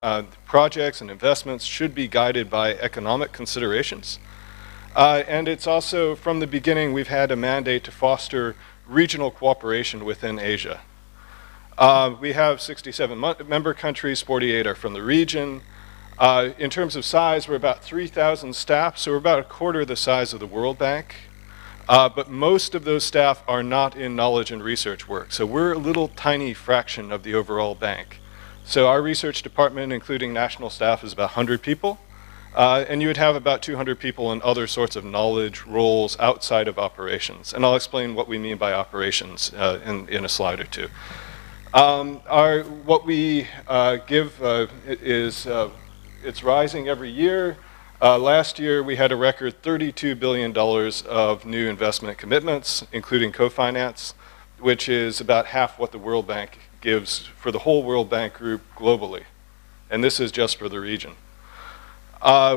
projects and investments should be guided by economic considerations. And it's also, from the beginning, we've had a mandate to foster regional cooperation within Asia. We have 67 member countries, 48 are from the region. In terms of size, we're about 3,000 staff, so we're about a quarter the size of the World Bank. But most of those staff are not in knowledge and research work, so we're a little tiny fraction of the overall bank. So our research department, including national staff, is about 100 people. And you would have about 200 people in other sorts of knowledge roles outside of operations. And I'll explain what we mean by operations in a slide or two. What we give is, it's rising every year. Last year, we had a record $32 billion of new investment commitments, including co-finance, which is about half what the World Bank gives for the whole World Bank group globally. And this is just for the region.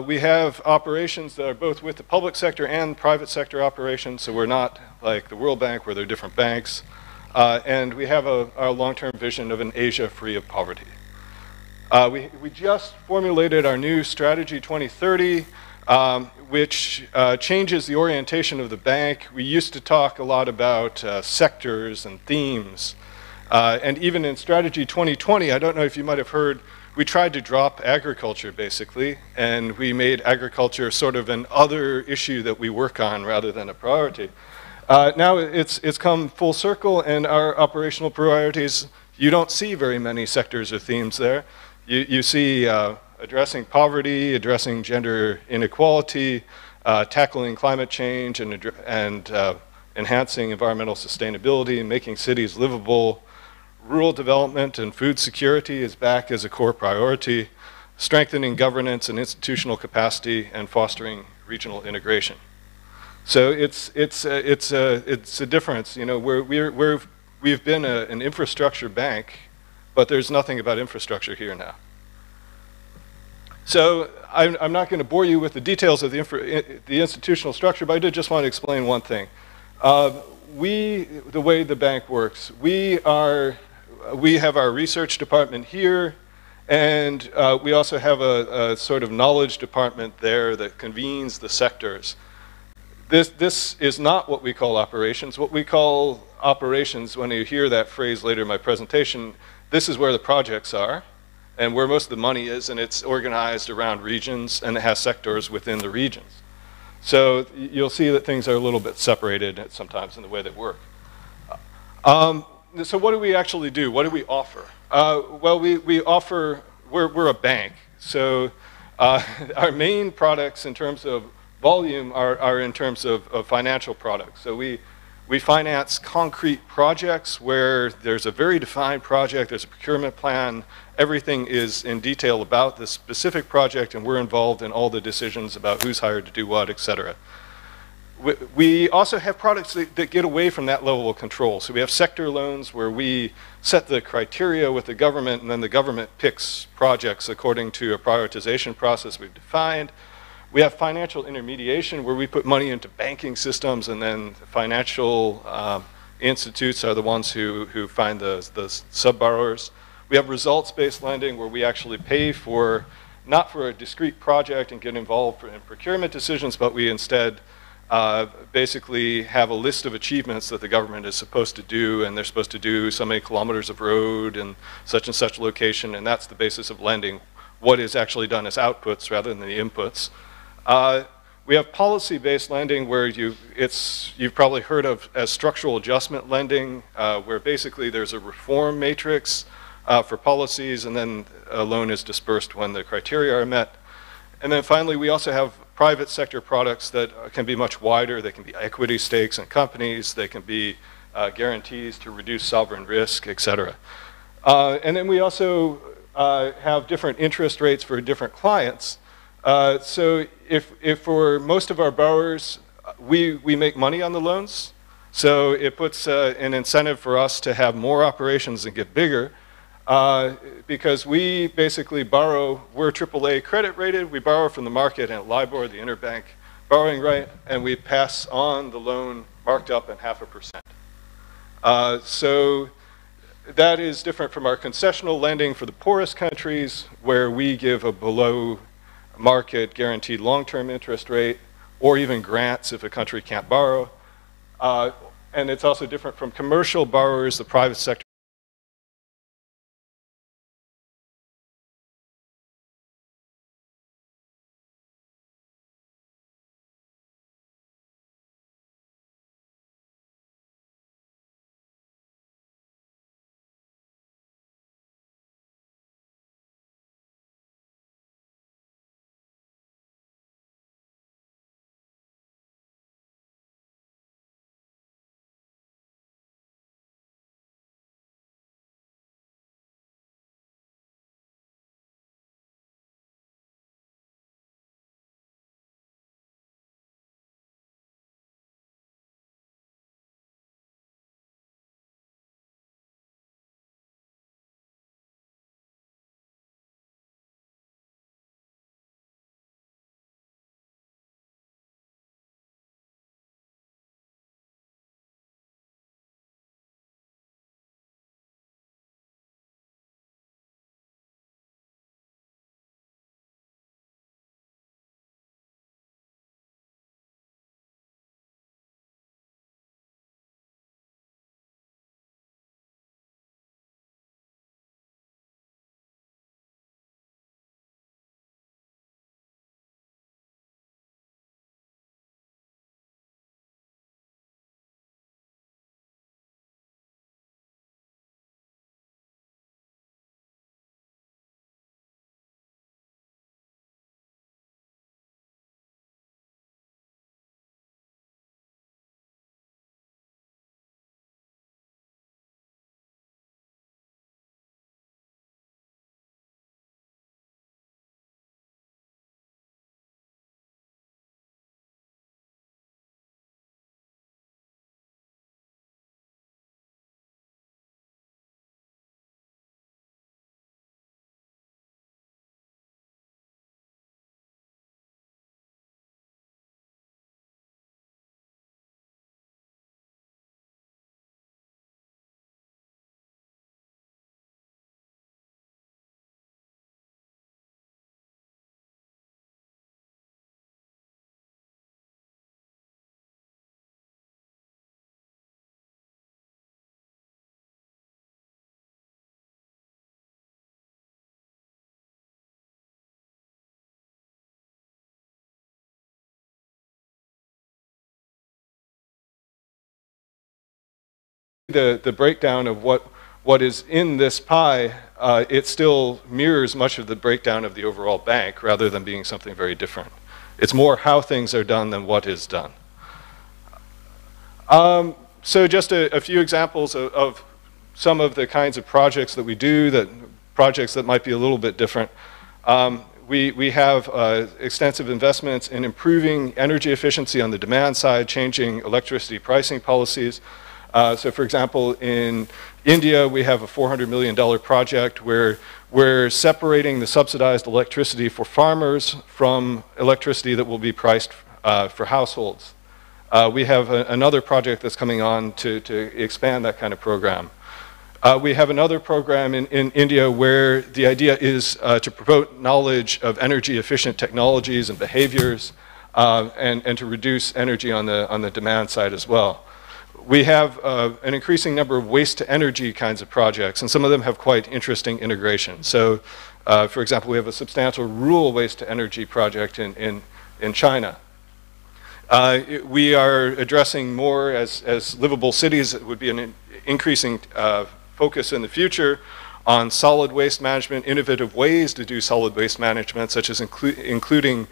We have operations that are both with the public sector and private sector operations, so we're not like the World Bank where they're different banks. And we have our long-term vision of an Asia free of poverty. We just formulated our new strategy 2030, which changes the orientation of the bank. We used to talk a lot about sectors and themes. And even in strategy 2020, I don't know if you might have heard, we tried to drop agriculture, basically, and we made agriculture sort of an other issue that we work on rather than a priority. Now it's come full circle, and our operational priorities, you don't see very many sectors or themes there. You see addressing poverty, addressing gender inequality, tackling climate change, and enhancing environmental sustainability, making cities livable. Rural development and food security is back as a core priority, strengthening governance and institutional capacity, and fostering regional integration. So it's a difference. You know, we've been an infrastructure bank, but there's nothing about infrastructure here now. So I'm not going to bore you with the details of the institutional structure, but I did just want to explain one thing. The way the bank works, we have our research department here, and we also have a sort of knowledge department there that convenes the sectors. This is not what we call operations. What we call operations, when you hear that phrase later in my presentation, this is where the projects are and where most of the money is, and it's organized around regions, and it has sectors within the regions. So you'll see that things are a little bit separated sometimes in the way they work. So what do we actually do? What do we offer? Well, we offer, we're a bank. So our main products in terms of volume are in terms of financial products. So we finance concrete projects where there's a very defined project, there's a procurement plan, everything is in detail about the specific project, and we're involved in all the decisions about who's hired to do what, et cetera. We also have products that get away from that level of control. So we have sector loans where we set the criteria with the government, and then the government picks projects according to a prioritization process we've defined. We have financial intermediation where we put money into banking systems, and then financial institutes are the ones who find the sub-borrowers. We have results-based lending where we actually pay for, not for a discrete project and get involved in procurement decisions, but we instead basically have a list of achievements that the government is supposed to do, and they're supposed to do so many kilometers of road and such location, and that's the basis of lending. What is actually done as outputs rather than the inputs. We have policy-based lending where you've probably heard of as structural adjustment lending, where basically there's a reform matrix for policies, and then a loan is dispersed when the criteria are met. And then finally, we also have private sector products that can be much wider. They can be equity stakes in companies. They can be guarantees to reduce sovereign risk, et cetera. And then we also have different interest rates for different clients. So if for most of our borrowers, we make money on the loans, so it puts an incentive for us to have more operations and get bigger, because we basically borrow, we're AAA credit rated, we borrow from the market at LIBOR, the interbank borrowing rate, and we pass on the loan marked up at 0.5%. So that is different from our concessional lending for the poorest countries, where we give a below market guaranteed long-term interest rate, or even grants if a country can't borrow. And it's also different from commercial borrowers, the private sector. The breakdown of what is in this pie, it still mirrors much of the breakdown of the overall bank rather than being something very different. It's more how things are done than what is done. So just a few examples of some of the kinds of projects that we do, projects that might be a little bit different. We have extensive investments in improving energy efficiency on the demand side, changing electricity pricing policies. So for example, in India, we have a $400 million project where we're separating the subsidized electricity for farmers from electricity that will be priced for households. We have another project that's coming on to expand that kind of program. We have another program in India where the idea is to promote knowledge of energy efficient technologies and behaviors and to reduce energy on the demand side as well. We have an increasing number of waste to energy kinds of projects, and some of them have quite interesting integration. So, for example, we have a substantial rural waste to energy project in China. We are addressing more as livable cities. It would be an increasing focus in the future on solid waste management, innovative ways to do solid waste management, such as including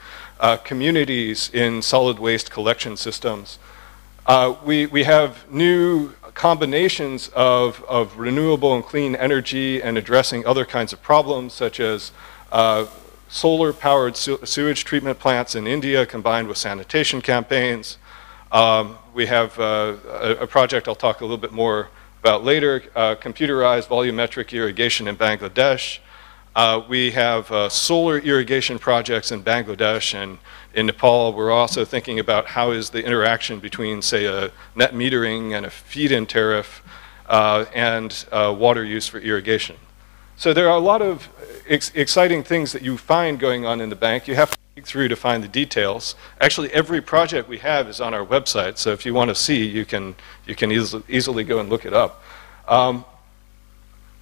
communities in solid waste collection systems. We have new combinations of renewable and clean energy and addressing other kinds of problems, such as solar-powered sewage treatment plants in India combined with sanitation campaigns. We have a project I'll talk a little bit more about later, computerized volumetric irrigation in Bangladesh. We have solar irrigation projects in Bangladesh, and in Nepal, we're also thinking about how is the interaction between, say, a net metering and a feed-in tariff and water use for irrigation. So there are a lot of exciting things that you find going on in the bank. You have to dig through to find the details. Actually, every project we have is on our website, so if you want to see, you can easily go and look it up.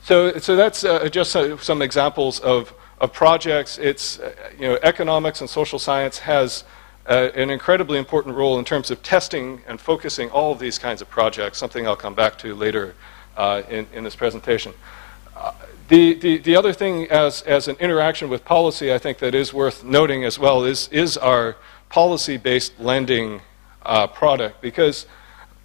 So that's just some examples of projects. It's, economics and social science has an incredibly important role in terms of testing and focusing all of these kinds of projects, something I'll come back to later in this presentation. The other thing as an interaction with policy, I think that is worth noting as well is our policy-based lending product, because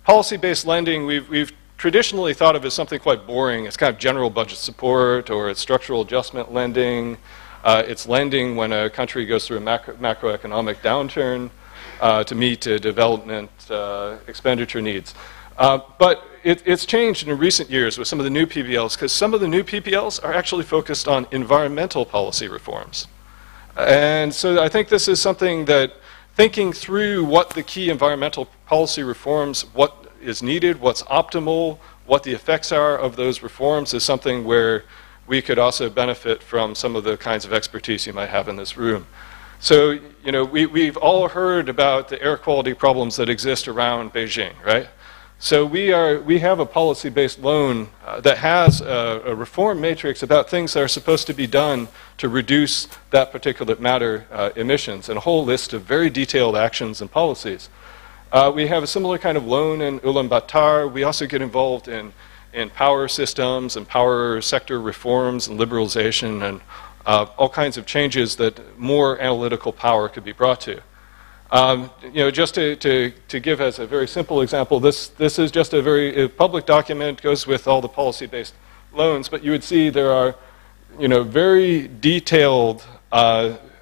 policy-based lending we've traditionally thought of as something quite boring. It's kind of general budget support, or it's structural adjustment lending. It's lending when a country goes through a macroeconomic downturn to meet development expenditure needs. But it's changed in recent years with some of the new PPLs, because some of the new PPLs are actually focused on environmental policy reforms. And so I think this is something that, thinking through what the key environmental policy reforms, what is needed, what's optimal, what the effects are of those reforms, is something where we could also benefit from some of the kinds of expertise you might have in this room. So, we've all heard about the air quality problems that exist around Beijing, right? So we have a policy-based loan that has a reform matrix about things that are supposed to be done to reduce that particulate matter emissions, and a whole list of very detailed actions and policies. We have a similar kind of loan in Ulaanbaatar. We also get involved in power systems and power sector reforms and liberalization and all kinds of changes that more analytical power could be brought to. Just to give as a very simple example, this is just a very public document, goes with all the policy-based loans, but you would see there are, very detailed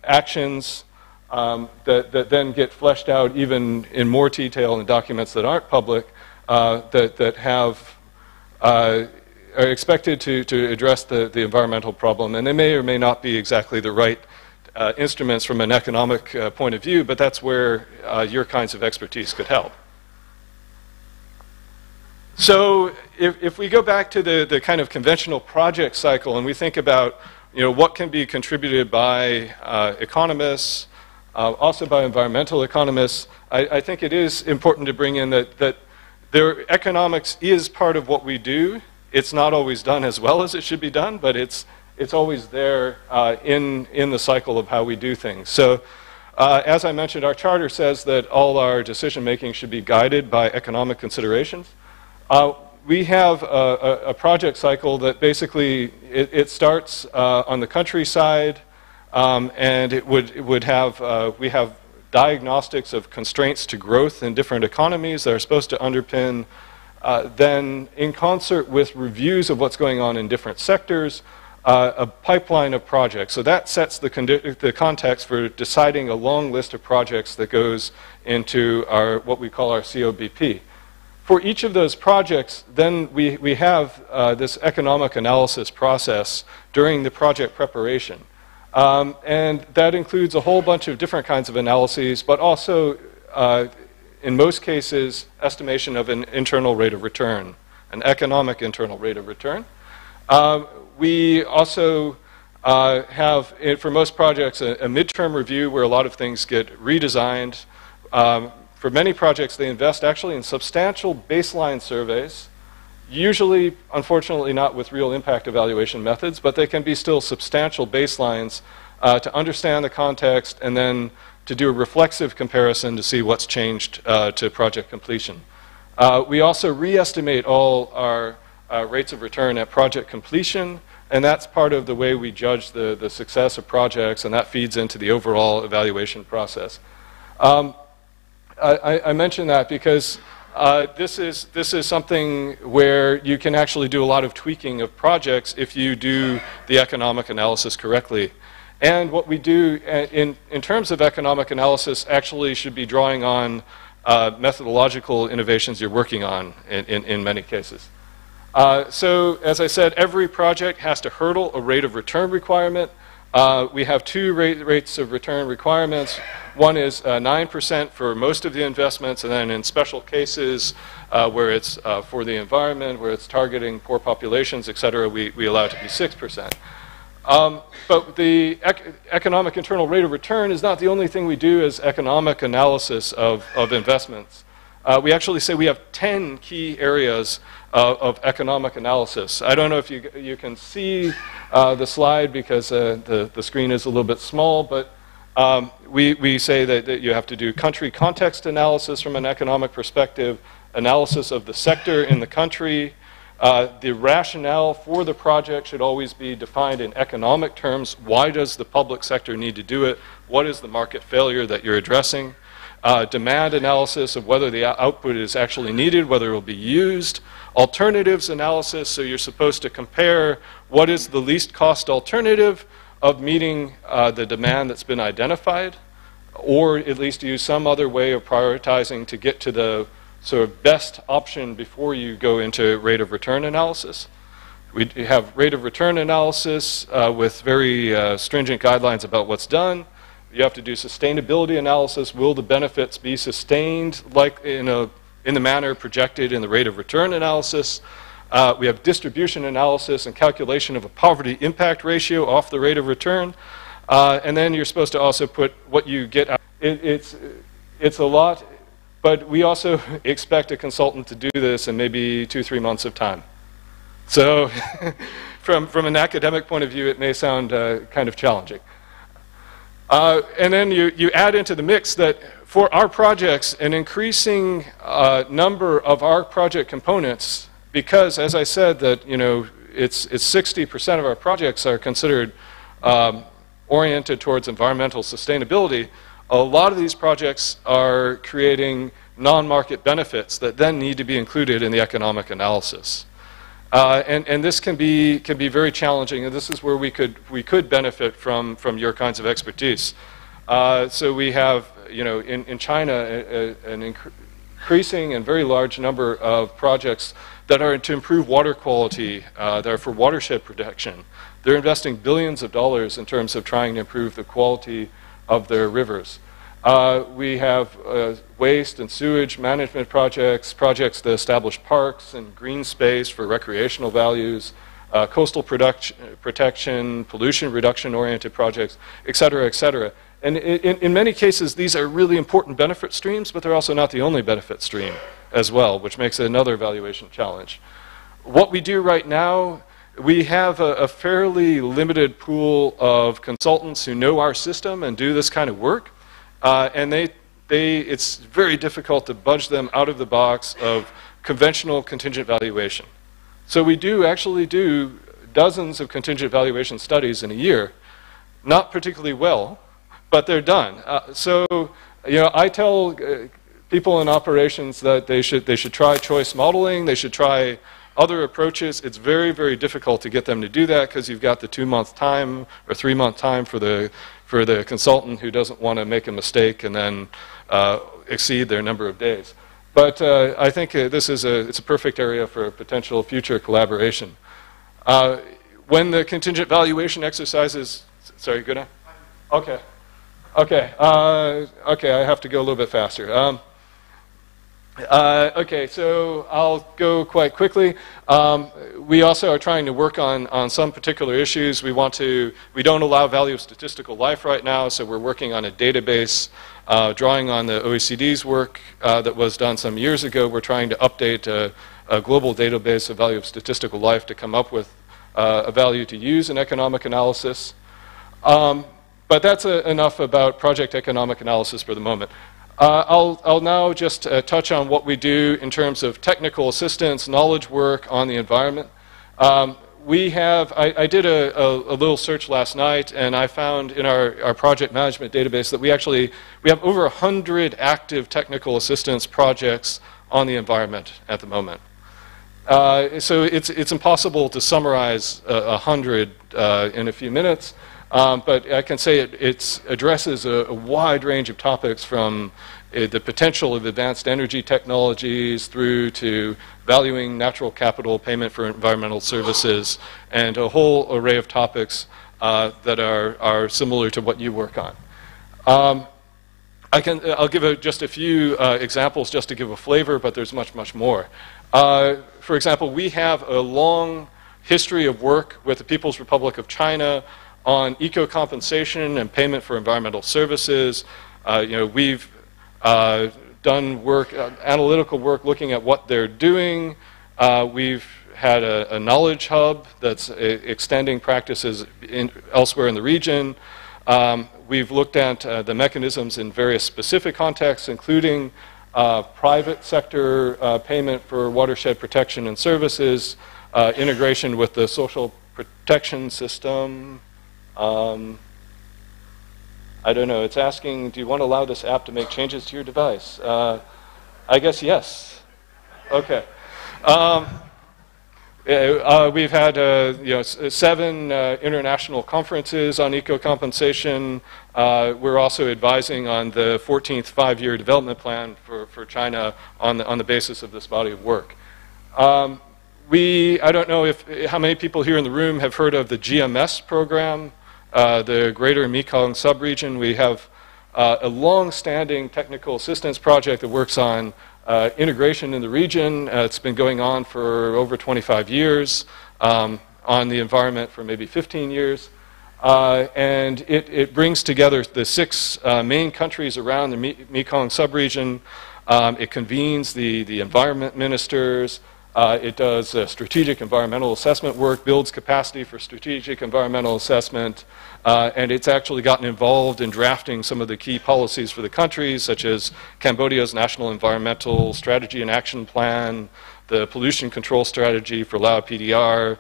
actions that then get fleshed out even in more detail in documents that aren't public, that are expected to address the environmental problem, and they may or may not be exactly the right instruments from an economic point of view, but that's where your kinds of expertise could help. So if we go back to the kind of conventional project cycle, and we think about what can be contributed by economists, also by environmental economists, I think it is important to bring in that economics is part of what we do. It's not always done as well as it should be done, but it's always there in the cycle of how we do things. So as I mentioned, our charter says that all our decision making should be guided by economic considerations. We have a project cycle that basically it starts on the countryside, and we have diagnostics of constraints to growth in different economies that are supposed to underpin, then in concert with reviews of what's going on in different sectors, a pipeline of projects. So that sets the context for deciding a long list of projects that goes into what we call our COBP. For each of those projects, then we have this economic analysis process during the project preparation. And that includes a whole bunch of different kinds of analyses, but also, in most cases, estimation of an internal rate of return, an economic internal rate of return. We also have, for most projects, a midterm review where a lot of things get redesigned. For many projects, they invest actually in substantial baseline surveys, usually, unfortunately, not with real impact evaluation methods, but they can be still substantial baselines to understand the context and then to do a reflexive comparison to see what's changed to project completion. We also re-estimate all our rates of return at project completion, and that's part of the way we judge the success of projects, and that feeds into the overall evaluation process. I mention that because this is something where you can actually do a lot of tweaking of projects if you do the economic analysis correctly. And what we do in terms of economic analysis actually should be drawing on methodological innovations you're working on in many cases. So as I said, every project has to hurdle a rate of return requirement. We have two rates of return requirements. One is 9% for most of the investments, and then in special cases where it's for the environment, where it's targeting poor populations, et cetera, we allow it to be 6%. But the economic internal rate of return is not the only thing we do as economic analysis of investments. We actually say we have 10 key areas of economic analysis. I don't know if you can see the slide because the screen is a little bit small, but we say that you have to do country context analysis from an economic perspective, analysis of the sector in the country. The rationale for the project should always be defined in economic terms. Why does the public sector need to do it? What is the market failure that you're addressing? Demand analysis of whether the output is actually needed, whether it will be used. Alternatives analysis, so you're supposed to compare what is the least cost alternative of meeting the demand that's been identified, or at least use some other way of prioritizing to get to the sort of best option before you go into rate of return analysis. We have rate of return analysis with very stringent guidelines about what's done. You have to do sustainability analysis. Will the benefits be sustained like in the manner projected in the rate of return analysis? We have distribution analysis and calculation of a poverty impact ratio off the rate of return. And then you're supposed to also put what you get out. It's a lot, but we also expect a consultant to do this in maybe 2-3 months of time. So from an academic point of view, it may sound kind of challenging. And then you add into the mix that for our projects, an increasing number of our project components, because as I said that it's 60% of our projects are considered oriented towards environmental sustainability, a lot of these projects are creating non-market benefits that then need to be included in the economic analysis. And this can be very challenging, and this is where we could benefit from your kinds of expertise. So we have, in China, an increasing and very large number of projects that are to improve water quality, that are for watershed protection. They're investing billions of dollars in terms of trying to improve the quality of their rivers. We have waste and sewage management projects that establish parks and green space for recreational values, coastal protection, pollution reduction-oriented projects, et cetera, et cetera. And in many cases, these are really important benefit streams, but they're also not the only benefit stream as well, which makes it another evaluation challenge. What we do right now, we have a fairly limited pool of consultants who know our system and do this kind of work. And it's very difficult to budge them out of the box of conventional contingent valuation. So we actually do dozens of contingent valuation studies in a year, not particularly well, but they're done. So I tell people in operations that they should try choice modeling, they should try other approaches. It's very, very difficult to get them to do that because you've got the 2-month time or 3-month time for the consultant who doesn't want to make a mistake and then exceed their number of days. But I think it's a perfect area for potential future collaboration. When the contingent valuation exercises, sorry, good? Okay. Okay. Okay, I have to go a little bit faster. Okay, so I'll go quite quickly. We also are trying to work on some particular issues. We don't allow value of statistical life right now, so we're working on a database, drawing on the OECD's work that was done some years ago. We're trying to update a global database of value of statistical life to come up with a value to use in economic analysis. But that's enough about project economic analysis for the moment. I'll now just touch on what we do in terms of technical assistance, knowledge work on the environment. I did a little search last night, and I found in our project management database that we have over 100 active technical assistance projects on the environment at the moment. So it's impossible to summarize 100 in a few minutes. But I can say it addresses a wide range of topics from the potential of advanced energy technologies through to valuing natural capital, payment for environmental services, and a whole array of topics that are similar to what you work on. I'll give just a few examples just to give a flavor, but there's much, much more. For example, we have a long history of work with the People's Republic of China on eco-compensation and payment for environmental services. We've done work, analytical work, looking at what they're doing. We've had a knowledge hub that's extending practices elsewhere in the region. We've looked at the mechanisms in various specific contexts, including private sector payment for watershed protection and services, integration with the social protection system. I don't know, it's asking, do you want to allow this app to make changes to your device? I guess yes. Okay. We've had 7 international conferences on eco-compensation. We're also advising on the 14th five-year development plan for China on the basis of this body of work. I don't know how many people here in the room have heard of the GMS program, the Greater Mekong Subregion. We have a long-standing technical assistance project that works on integration in the region. It's been going on for over 25 years, on the environment for maybe 15 years. And it brings together the 6 main countries around the Mekong subregion. It convenes the environment ministers. It does strategic environmental assessment work, builds capacity for strategic environmental assessment, and it's actually gotten involved in drafting some of the key policies for the countries, such as Cambodia's National Environmental Strategy and Action Plan, the Pollution Control Strategy for Lao PDR,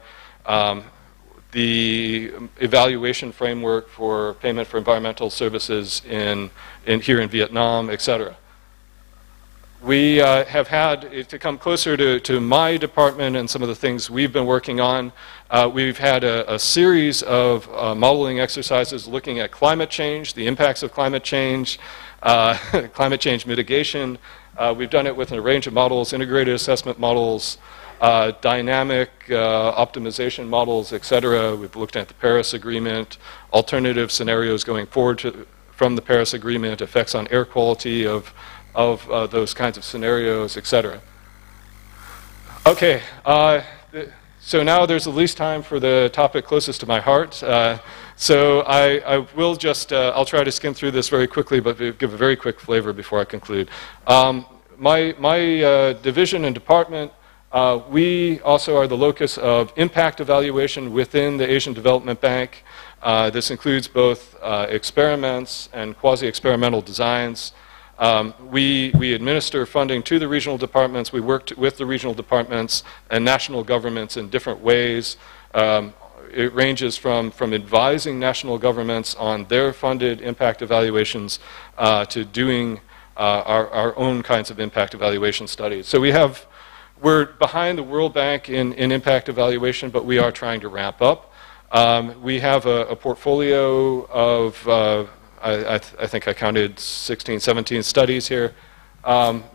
the evaluation framework for payment for environmental services here in Vietnam, etc. We have had, to come closer to my department and some of the things we've been working on, we've had a series of modeling exercises looking at climate change, the impacts of climate change mitigation. We've done it with a range of models, integrated assessment models, dynamic optimization models, etc. We've looked at the Paris Agreement, alternative scenarios going forward from the Paris Agreement, effects on air quality of those kinds of scenarios, etc. Okay, so now there's the least time for the topic closest to my heart. So I will just, I'll try to skim through this very quickly, but give a very quick flavor before I conclude. My division and department, we also are the locus of impact evaluation within the Asian Development Bank. This includes both experiments and quasi-experimental designs. We administer funding to the regional departments. We work with the regional departments and national governments in different ways. It ranges from advising national governments on their funded impact evaluations to doing our own kinds of impact evaluation studies. So we're behind the World Bank in impact evaluation, but we are trying to ramp up. We have a portfolio of I think I counted 16, 17 studies here,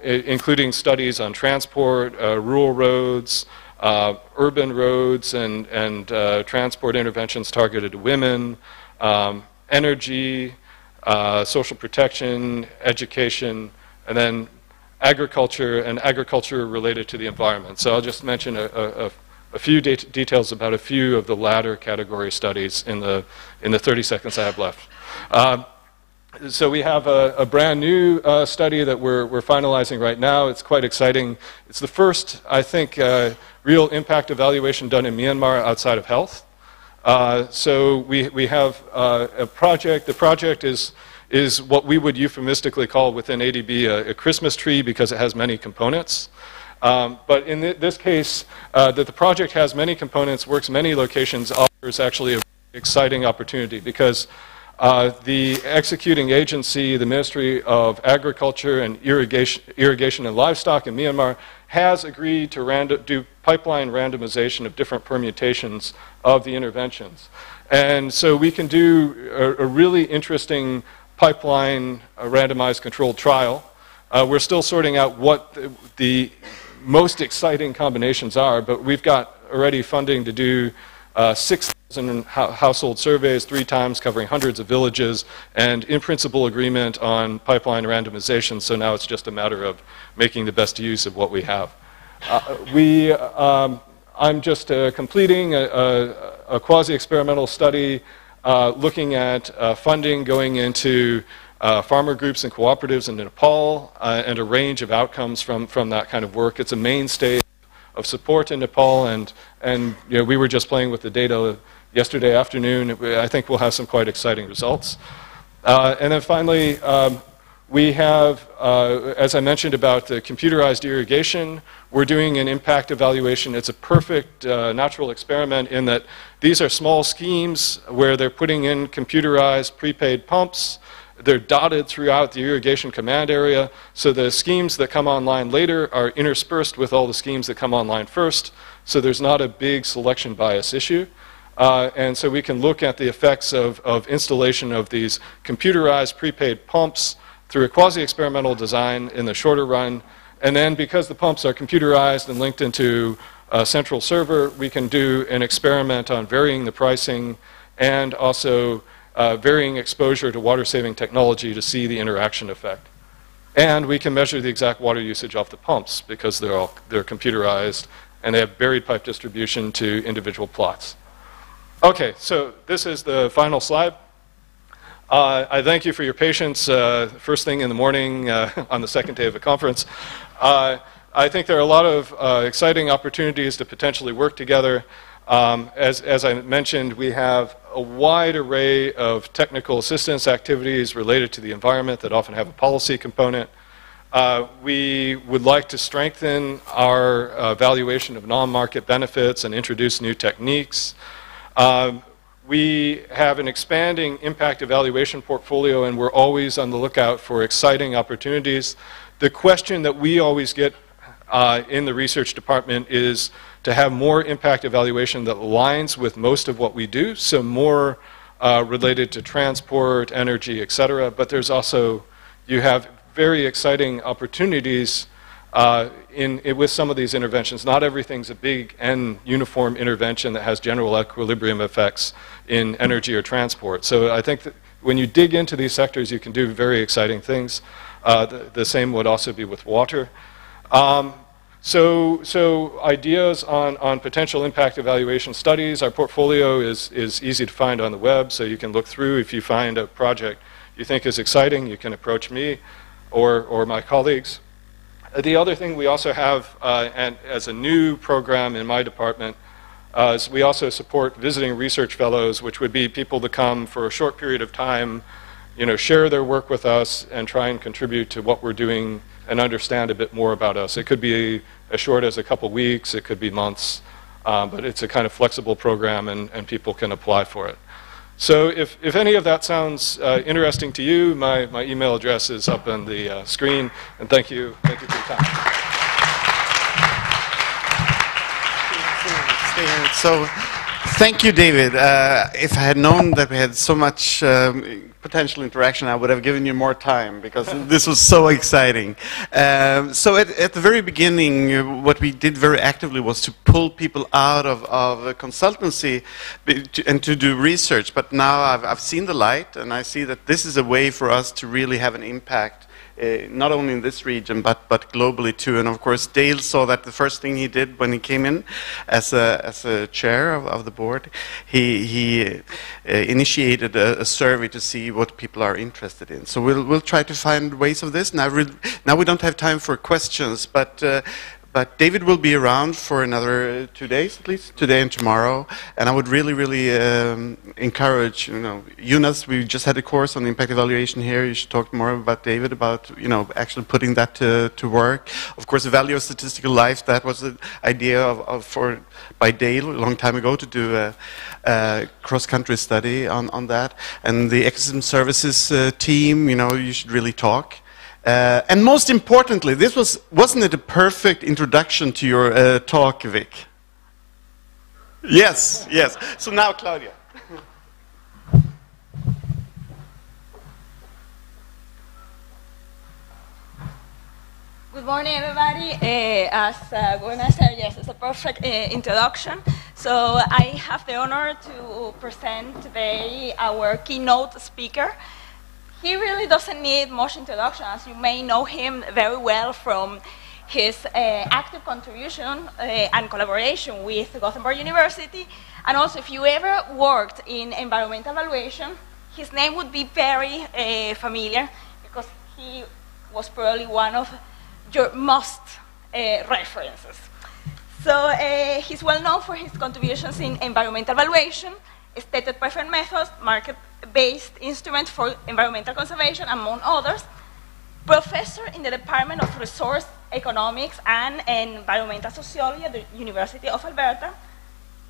including studies on transport, rural roads, urban roads, and transport interventions targeted to women, energy, social protection, education, and then agriculture, and agriculture related to the environment. So I'll just mention a few details about a few of the latter category studies in the 30 seconds I have left. So we have a brand new study that we're finalizing right now. It's quite exciting. It's the first, I think, real impact evaluation done in Myanmar outside of health. So we have a project. The project is what we would euphemistically call within ADB a Christmas tree because it has many components. But in this case, that the project has many components, works many locations, offers actually a exciting opportunity because the executing agency, the Ministry of Agriculture and Irrigation and Livestock in Myanmar, has agreed to do pipeline randomization of different permutations of the interventions. And so we can do a really interesting pipeline randomized controlled trial. We're still sorting out what the most exciting combinations are, but we've got already funding to do 6,000 household surveys, 3 times covering hundreds of villages, and in principle agreement on pipeline randomization. So now it's just a matter of making the best use of what we have. I'm just completing a quasi-experimental study looking at funding going into farmer groups and cooperatives in Nepal and a range of outcomes from that kind of work. It's a mainstay of support in Nepal, and you know, we were just playing with the data yesterday afternoon. I think we'll have some quite exciting results. And then finally, we have, as I mentioned about the computerized irrigation, we're doing an impact evaluation. It's a perfect natural experiment in that these are small schemes where they're putting in computerized prepaid pumps. They're dotted throughout the irrigation command area, so the schemes that come online later are interspersed with all the schemes that come online first, so there's not a big selection bias issue. And so we can look at the effects of installation of these computerized prepaid pumps through a quasi-experimental design in the shorter run. And then because the pumps are computerized and linked into a central server, we can do an experiment on varying the pricing and also varying exposure to water-saving technology to see the interaction effect. And we can measure the exact water usage off the pumps because they're computerized and they have buried pipe distribution to individual plots. Okay, so this is the final slide. I thank you for your patience first thing in the morning on the second day of a conference. I think there are a lot of exciting opportunities to potentially work together. As I mentioned, we have a wide array of technical assistance activities related to the environment that often have a policy component. We would like to strengthen our evaluation of non-market benefits and introduce new techniques. We have an expanding impact evaluation portfolio, and we're always on the lookout for exciting opportunities. The question that we always get in the research department is to have more impact evaluation that aligns with most of what we do, so more related to transport, energy, et cetera. But there's also, you have very exciting opportunities with some of these interventions. Not everything's a big and uniform intervention that has general equilibrium effects in energy or transport. So I think that when you dig into these sectors, you can do very exciting things. The same would also be with water. So ideas on potential impact evaluation studies. Our portfolio is easy to find on the web, so you can look through. If you find a project you think is exciting, you can approach me or my colleagues. The other thing we also have, and as a new program in my department, is we also support visiting research fellows, which would be people that come for a short period of time, you know, share their work with us and try and contribute to what we're doing and understand a bit more about us. It could be as short as a couple weeks, it could be months, but it's a kind of flexible program and people can apply for it. So if any of that sounds interesting to you, my email address is up on the screen, and thank you for your time. So, thank you, David. If I had known that we had so much potential interaction, I would have given you more time because this was so exciting. So at the very beginning, what we did very actively was to pull people out of consultancy and to do research. But now I've seen the light, and I see that this is a way for us to really have an impact. Not only in this region, but globally too. And of course, Dale saw that the first thing he did when he came in as a chair of the board, he initiated a survey to see what people are interested in. So we'll try to find ways of this. Now we don't have time for questions, but David will be around for another 2 days at least, today and tomorrow. And I would really encourage, Jonas, we just had a course on impact evaluation here. You should talk more about David, about, actually putting that to work. Of course, the value of statistical life, that was the idea by Dale a long time ago to do a cross-country study on that. And the ecosystem services team, you should really talk. And most importantly, wasn't it a perfect introduction to your talk, Vic? Yes. So now, Claudia. Good morning, everybody. As Guna said, yes, it's a perfect introduction. So I have the honor to present today our keynote speaker. He really doesn't need much introduction, as you may know him very well from his active contribution and collaboration with Gothenburg University. And also, if you ever worked in environmental evaluation, his name would be very familiar, because he was probably one of your most references. So he's well known for his contributions in environmental evaluation, stated preference methods, market-based instruments for environmental conservation, among others. Professor in the Department of Resource Economics and Environmental Sociology at the University of Alberta.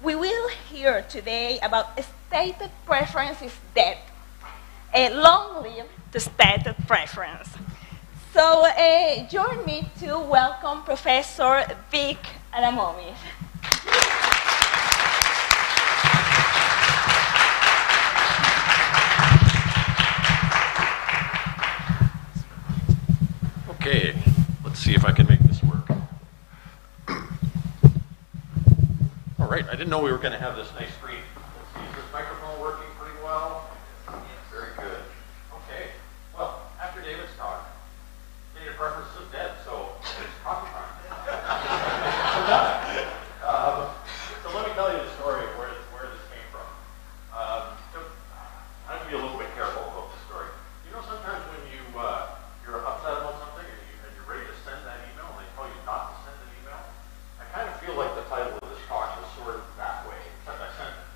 We will hear today about stated preference is dead. Long live the stated preference. So join me to welcome Professor Vic Adamovics. Okay, let's see if I can make this work. All right, I didn't know we were going to have this nice screen. Let's see, is this microphone working pretty well? Very good. Okay, well, after David's talk, stated preference is dead, so it's coffee time. We're done. So let me tell you the story of where this came from. I have to be a little bit careful about this story. You know, sometimes when you're upset about something and you're ready to send that email and they tell you not to send an email, I kind of feel like the title of this talk is sort of that way, except I sent it.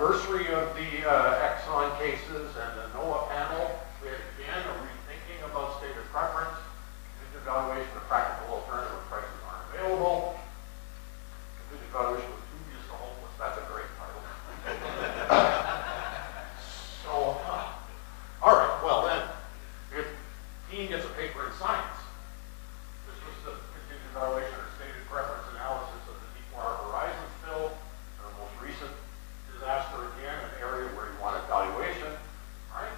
anniversary of the Exxon cases and the NOAA panel, we had again a rethinking about stated preference, contingent evaluation of practical alternative when prices aren't available. Contingent evaluation of dubious to hopeless. That's a great title. So, all right, well then, if Dean gets a paper in science, this was the contingent evaluation or stated preference analysis of the Deepwater Horizon spill, and the most recent disaster again, an area where you want evaluation, right?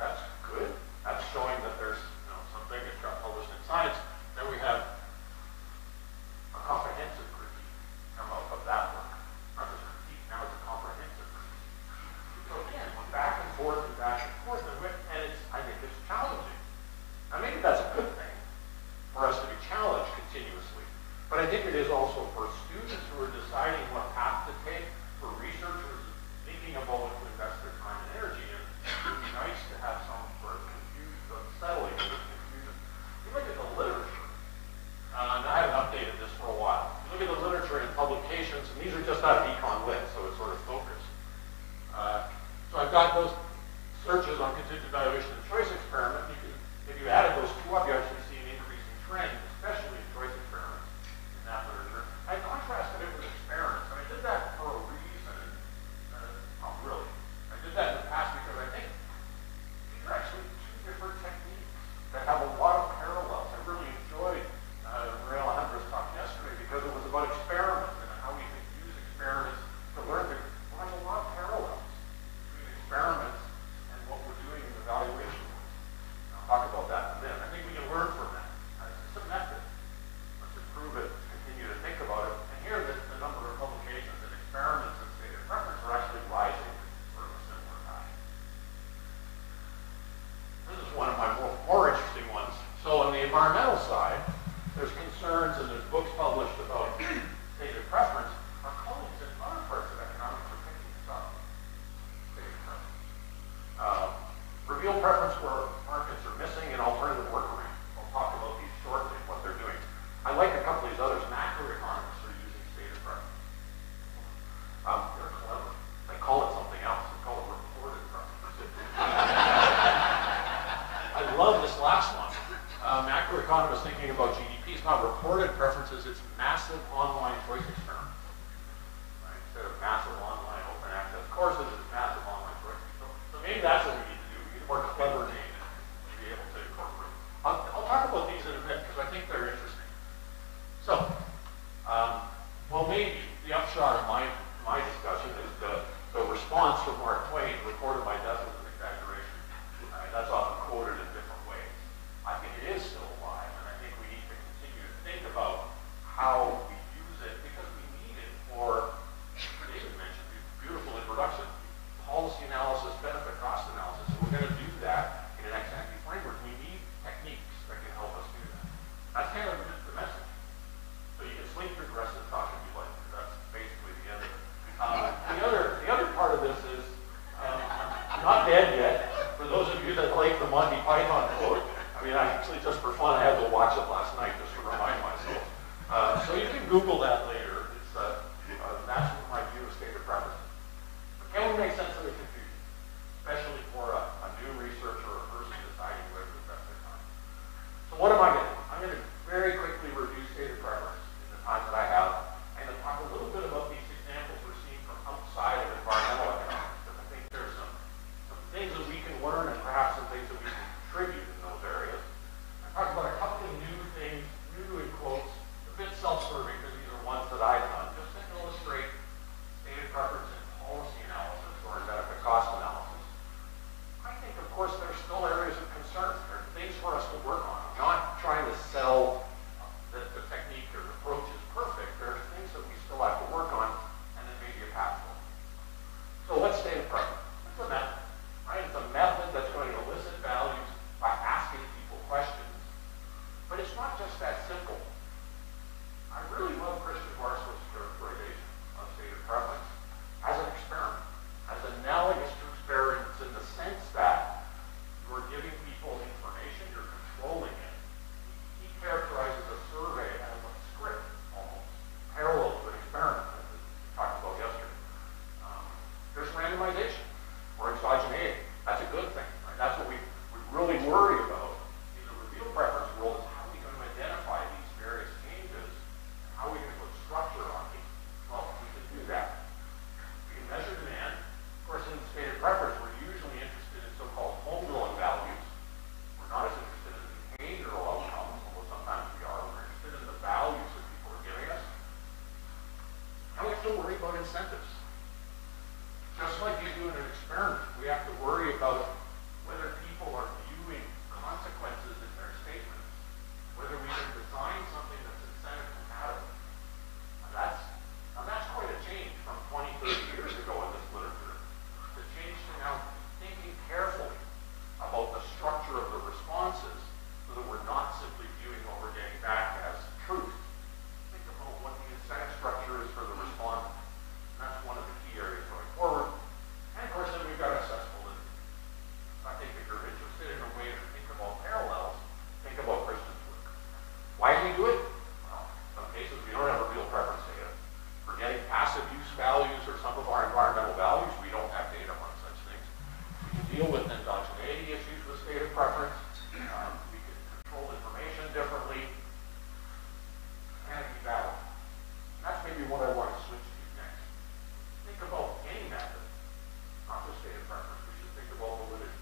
incentives. Just like you do in an experiment, we have to worry about whether people are viewing consequences in their statements, whether we can design something that's incentive compatible. Now that's quite a change from 20, 30 years ago in this literature. The change to now thinking carefully about the structure of the responses so that we're not simply viewing what we're getting back as truth. Think about what the incentive structure is for the respondent. That's one of the key areas going forward. And of course, then we've got to assess validity. I think if you're interested in a way to think about parallels, think about Kristen's work. Why do we do it? Well, in some cases we don't have a real preference data. For getting passive use values or some of our environmental values, we don't have data on such things. We can deal with endogeneity issues with state of preference. We can control information differently. Can it be valid? That's maybe what I want to switch to next. Think about any method, not just state of preference. We should think about validity.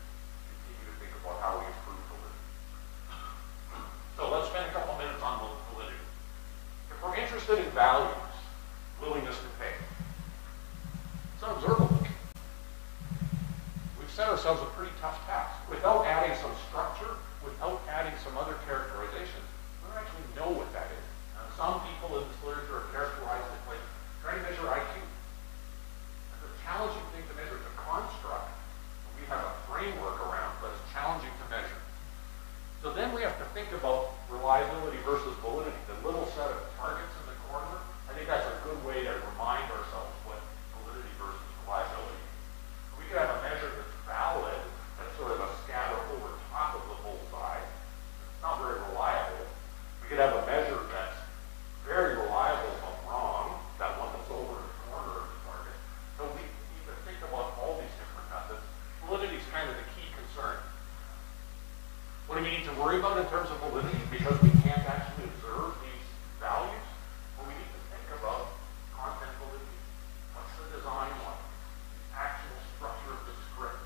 Continue to think about how we improve validity. So let's spend a couple minutes on validity. If we're interested in values, willingness to pay, it's unobservable. We've set ourselves a pretty tough task. Without adding some structure, without adding some other characterizations, we don't actually know what that is. Some people in this literature have characterized it like trying to measure IQ. It's a challenging thing to measure. It's a construct we have a framework around, but it's challenging to measure. So then we have to think about reliability versus validity. The little set of targets in the corner, I think that's a good way to remind ourselves what validity versus reliability is. We could have a measure that's valid, that's sort of a scatter over top of the bullseye. It's not very reliable. We could have a measure that's very reliable but wrong, that one that's over in the corner of the target. So we need to think about all these different methods. Validity is kind of the key concern. What do we need to worry about in terms of validity? Because we can't actually observe these values, well, we need to think about content validity. What's the design like? The actual structure of the script.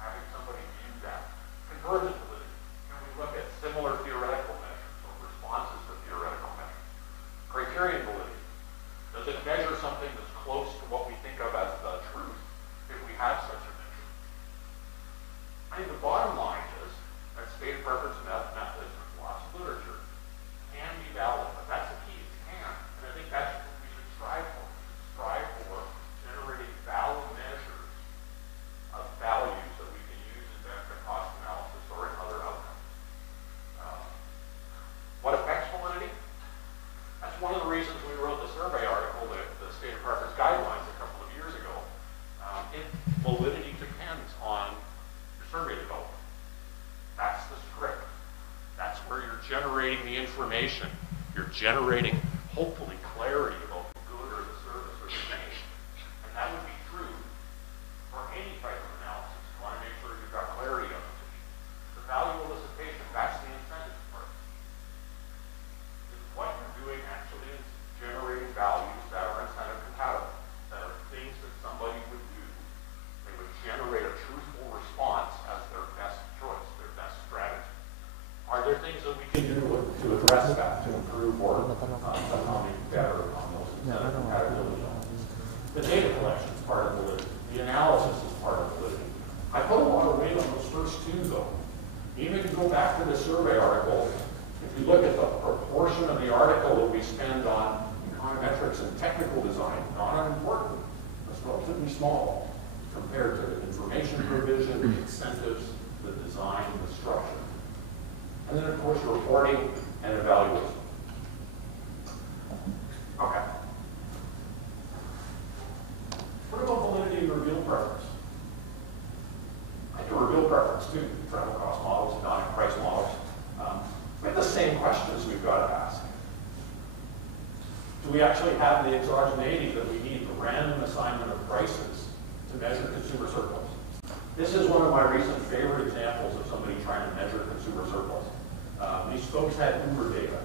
Having somebody view that. Convergent validity. Can we look at similar theoretical measures or responses to theoretical measures? Criterion validity. Does it measure something that's close to what we think of as the truth if we have such a measure? I think the bottom line is that state of preference methods with lots of literature can be valid, but that's the key, it can. And I think that's what we should strive for. We should strive for generating valid measures of values that we can use in benefit cost analysis or in other outcomes. What affects validity? That's one of the reasons we wrote the survey article, the state of preference guidelines a couple of years ago. Validity depends on your survey development. That's the script. That's where you're generating the information. You're generating, hopefully, clarity about the good or the service or the change. And that would be true for any type of analysis. You want to make sure you've got clarity on the issue. The value elicitation, that's the incentive part. What you're doing actually is generating values that are incentive compatible, that are things that somebody would do. They would generate a truthful response as their best choice, their best strategy. Are there things that we can do to address that, to improve or becoming better on those incentive compatibility elements? The data collection is part of validity. The analysis is part of validity. I put a lot of weight on those first two, though. Even if you go back to the survey article, if you look at the proportion of the article that we spend on econometrics and technical design, not unimportant, it's relatively small compared to the information provision, the incentives, the design, the structure. And then, of course, reporting and evaluation. Okay. What about validity and reveal preference? I do reveal preference too, travel cost models and dynamic price models. We have the same questions we've got to ask. Do we actually have the exogeneity that we need, the random assignment of prices to measure consumer surplus? This is one of my recent favorite examples of somebody trying to measure consumer surplus. These folks had Uber data.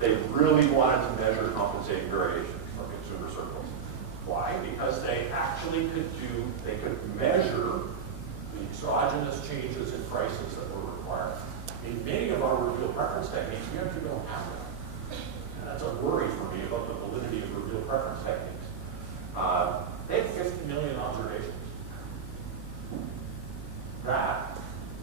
They really wanted to measure compensating variations for consumer surplus. Why? Because they actually could measure the exogenous changes in prices that were required. In many of our reveal preference techniques, we actually don't have that. And that's a worry for me about the validity of reveal preference techniques. They had 50 million observations. That,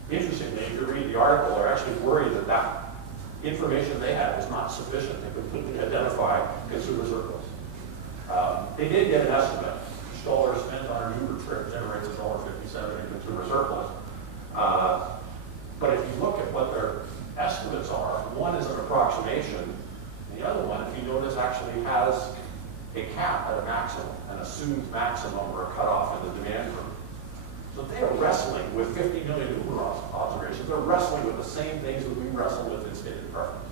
interestingly, if you read the article, they're actually worried that that information they had was not sufficient to completely identify consumer surplus. They did get an estimate. Each dollar spent on an Uber trip generates $1.57 in consumer surplus. But if you look at what their estimates are, one is an approximation, and the other one, if you notice, actually has a cap at a maximum, an assumed maximum or a cutoff in the demand curve. So they are wrestling with 50 million Uber observations. They're wrestling with the same things that we wrestle with in stated preference.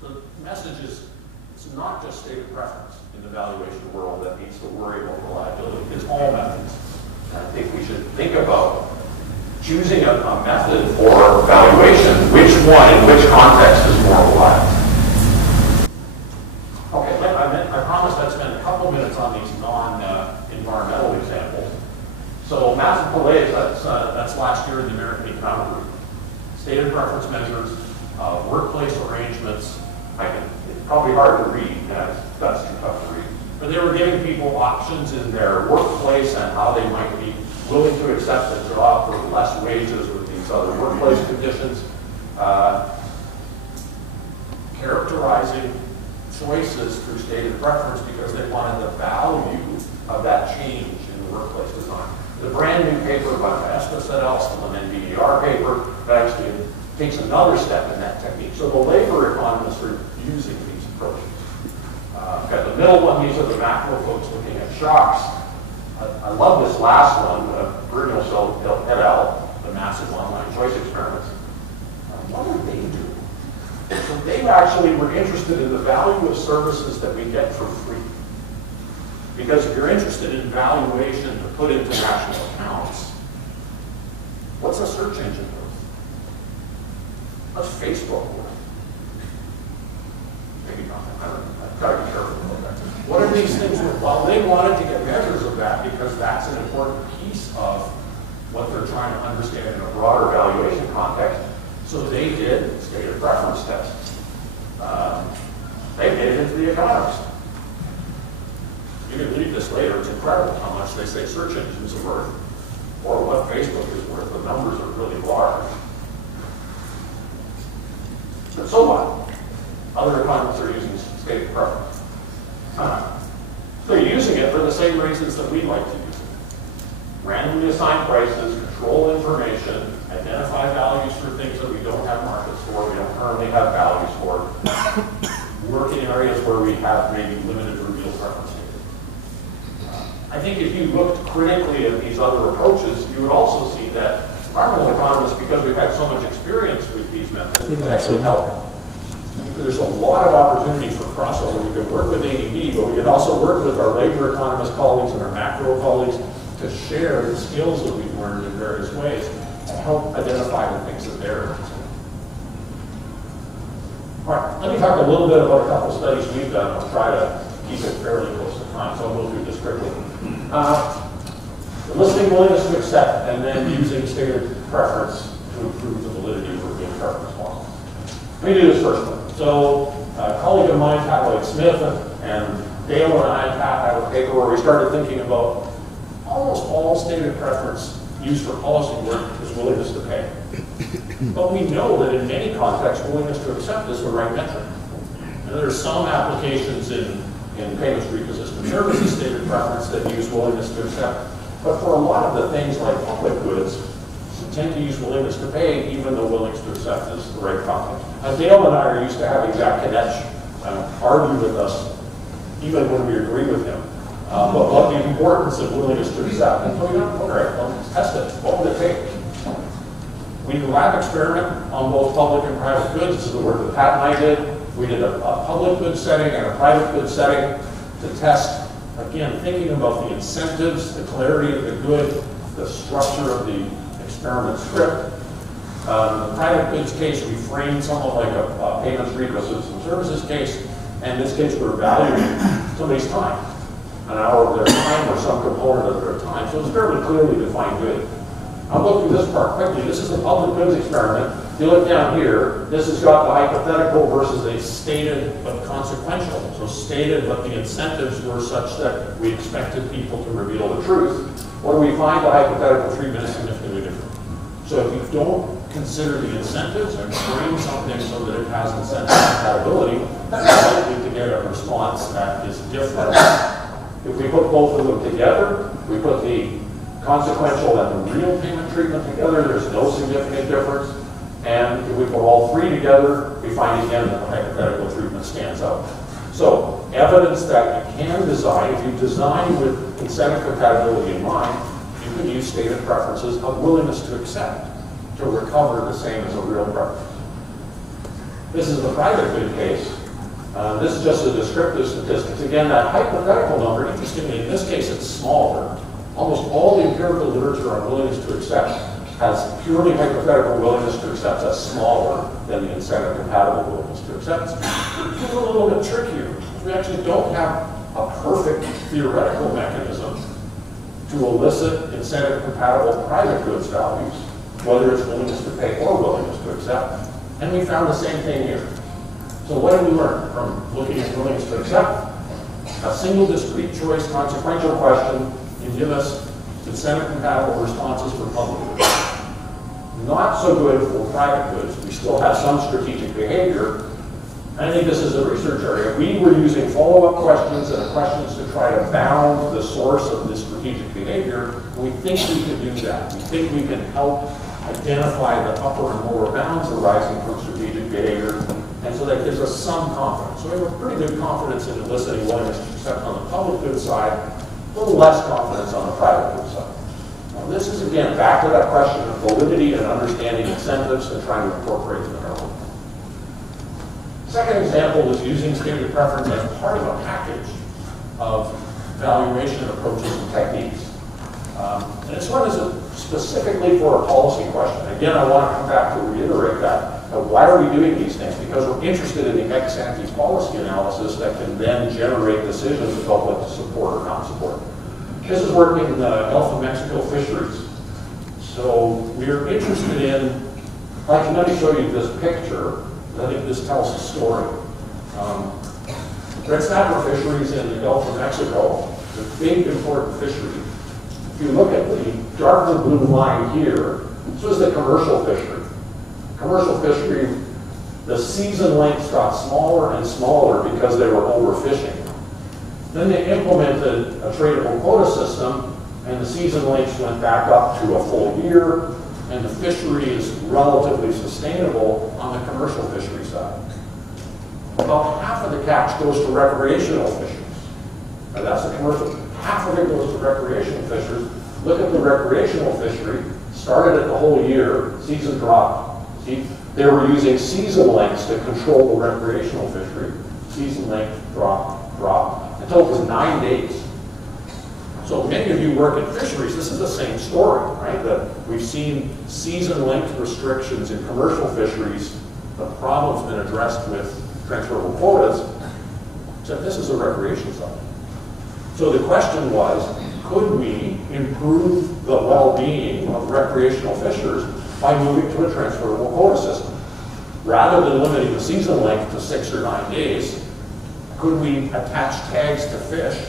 So the message is, it's not just stated preference in the valuation world that needs to worry about reliability. It's all methods. And I think we should think about choosing a method for valuation, which one in which context is more reliable. Okay, I promised I'd spend a couple minutes on these non-environmental examples. So massive delays, that's last year in the American Economic Group. Stated preference measures, workplace arrangements. It's probably hard to read, that's too tough to read. But they were giving people options in their workplace and how they might be willing to accept a job for less wages with these other workplace conditions. Characterizing choices through stated preference because they wanted the value of that change in the workplace design. The brand new paper by Estes et al., an NVDR paper, that actually takes another step in that technique. So the labor economists are using these approaches. Got the middle one, these are the macro folks looking at shocks. I love this last one, Bruno et al., the massive online choice experiments. What are they doing? So they actually were interested in the value of services that we get for free. Because if you're interested in valuation to put into national accounts, what's a search engine worth? What's Facebook worth? Maybe not. I don't know. I've got to be careful about that. What are these things worth? Well, they wanted to get measures of that because that's an important piece of what they're trying to understand in a broader valuation context. So they did stated preference tests. They made it into the economics. You can read this later. It's incredible how much they say search engines are worth or what Facebook is worth. The numbers are really large. But so what? Other economists are using stated preference. They're using it for the same reasons that we like to use it. Randomly assign prices, control information, identify values for things that we don't have markets for, we don't currently have values for, work in areas where we have maybe limited or real preference data. I think if you looked critically at these other approaches, you would also see that environmental economists, because we've had so much experience with these methods, can actually help. There's a lot of opportunity for crossover. We could work with ADB, but we could also work with our labor economist colleagues and our macro colleagues to share the skills that we've learned in various ways to help identify the things that they're interested in. All right, let me talk a little bit about a couple studies we've done. I'll try to keep it fairly close to time, so I'll go through this quickly. Eliciting willingness to accept and then using stated preference to improve the validity of real preference models. Let me do this first one. So a colleague of mine, Pat Lloyd-Smith, and Dale and I have a paper where we started thinking about almost all stated preference used for policy work is willingness to pay. But we know that in many contexts, willingness to accept is the right metric. And there are some applications in payments repositioning services stated preference that use willingness to accept. But for a lot of the things like public goods, we tend to use willingness to pay even though willingness to accept is the right context. Dale and I are used to having Jack Kadech argue with us even when we agree with him. But what the importance of willingness to accept. And so we don't, okay, well, let's test it. What would it take? We did a lab experiment on both public and private goods. This is the work that Pat and I did. We did a public goods setting and a private goods setting to test, again, thinking about the incentives, the clarity of the good, the structure of the experiment script. In the private goods case, we framed somewhat like a payments ecosystem services case. And in this case, we're valuing somebody's time, an hour of their time or some component of their time. So it's fairly clearly defined good. I'll go through this part quickly. This is a public goods experiment. If you look down here, this has got the hypothetical versus a stated but consequential. So stated, but the incentives were such that we expected people to reveal the truth. What do we find? The hypothetical treatment is significantly different. So if you don't consider the incentives and frame something so that it has incentive compatibility, you're likely to get a response that is different. If we put both of them together, we put the consequential and the real payment treatment together, there's no significant difference. And if we put all three together, we find again that the hypothetical treatment stands out. So evidence that you can design, if you design with incentive compatibility in mind, you can use stated preferences of willingness to accept to recover the same as a real preference. This is the private good case. This is just a descriptive statistics. Again, that hypothetical number, interestingly, in this case, it's smaller. Almost all the empirical literature on willingness to accept has purely hypothetical willingness to accept that's smaller than the incentive compatible willingness to accept. It's a little bit trickier. We actually don't have a perfect theoretical mechanism to elicit incentive compatible private goods values, whether it's willingness to pay or willingness to accept. And we found the same thing here. So what did we learn from looking at willingness to accept? A single discrete choice consequential question can give us incentive compatible responses for public goods. Not so good for private goods. We still have some strategic behavior. I think this is a research area. We were using follow-up questions and questions to try to bound the source of this strategic behavior. We think we can do that. We think we can help identify the upper and lower bounds arising from strategic behavior, and so that gives us some confidence. So we have a pretty good confidence in eliciting willingness to accept on the public goods side, a little less confidence on the private goods side. Now, this is, again, back to that question of validity and understanding incentives and trying to incorporate them in our work. Second example is using stated preference as part of a package of valuation approaches and techniques. And this one is specifically for a policy question. Again, I want to come back to reiterate that. Why are we doing these things? Because we're interested in the ex-ante policy analysis that can then generate decisions about what to support or not support. This is work in the Gulf of Mexico fisheries. So we're interested in, let me show you this picture. I think this tells a story. Red snapper fisheries in the Gulf of Mexico, is a big, important fishery. If you look at the darker blue line here, this was the commercial fishery. Commercial fishery, the season lengths got smaller and smaller because they were overfishing. Then they implemented a tradable quota system, and the season lengths went back up to a full year, and the fishery is relatively sustainable on the commercial fishery side. About half of the catch goes to recreational fishers. Now that's the commercial. Half of it goes to recreational fishers. Look at the recreational fishery. Started at the whole year, season dropped. See, they were using season lengths to control the recreational fishery. Season length dropped, until it was 9 days. So many of you work in fisheries, this is the same story, right? That we've seen season length restrictions in commercial fisheries. The problem's been addressed with transferable quotas, except this is a recreation side. So the question was, could we improve the well-being of recreational fishers by moving to a transferable quota system? Rather than limiting the season length to 6 or 9 days, could we attach tags to fish,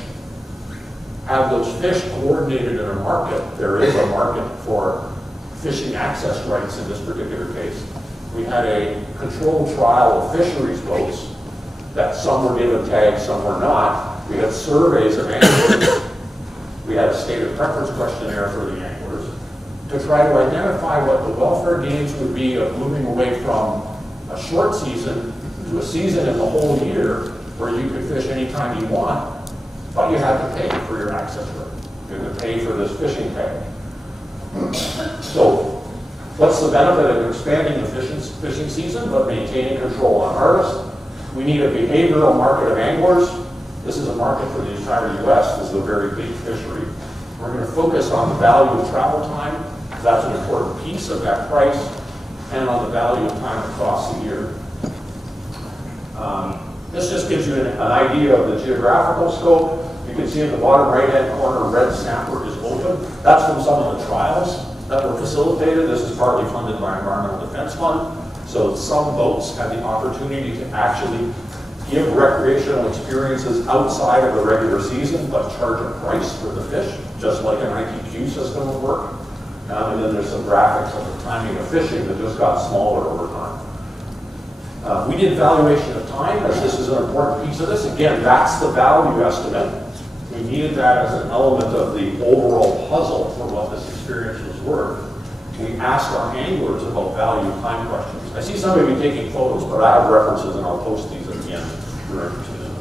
have those fish coordinated in a market? There is a market for fishing access rights in this particular case. We had a controlled trial of fisheries boats that some were given tags, some were not. We had surveys of anglers. We had a stated preference questionnaire for the anglers to try to identify what the welfare gains would be of moving away from a short season to a season in the whole year where you could fish anytime you want, but you had to pay for your access right. You had to pay for this fishing tag. So what's the benefit of expanding the fishing season but maintaining control on harvest? We need a behavioral market of anglers. This is a market for the entire U.S. This is a very big fishery. We're going to focus on the value of travel time. That's an important piece of that price, and on the value of time across the year. This just gives you an idea of the geographical scope. You can see in the bottom right-hand corner, red snapper is open. That's from some of the trials that were facilitated facilitated. This is partly funded by Environmental Defense Fund. So some boats had the opportunity to actually give recreational experiences outside of the regular season, but charge a price for the fish, just like an ITQ system would work. And then there's some graphics of the timing of fishing that just got smaller over time. We did valuation of time, as this is an important piece of this. Again, that's the value estimate. We needed that as an element of the overall puzzle for what this experience was worth. We asked our anglers about value of time questions. I see some of you taking photos, but I have references and I'll post these at the end if you're interested in them.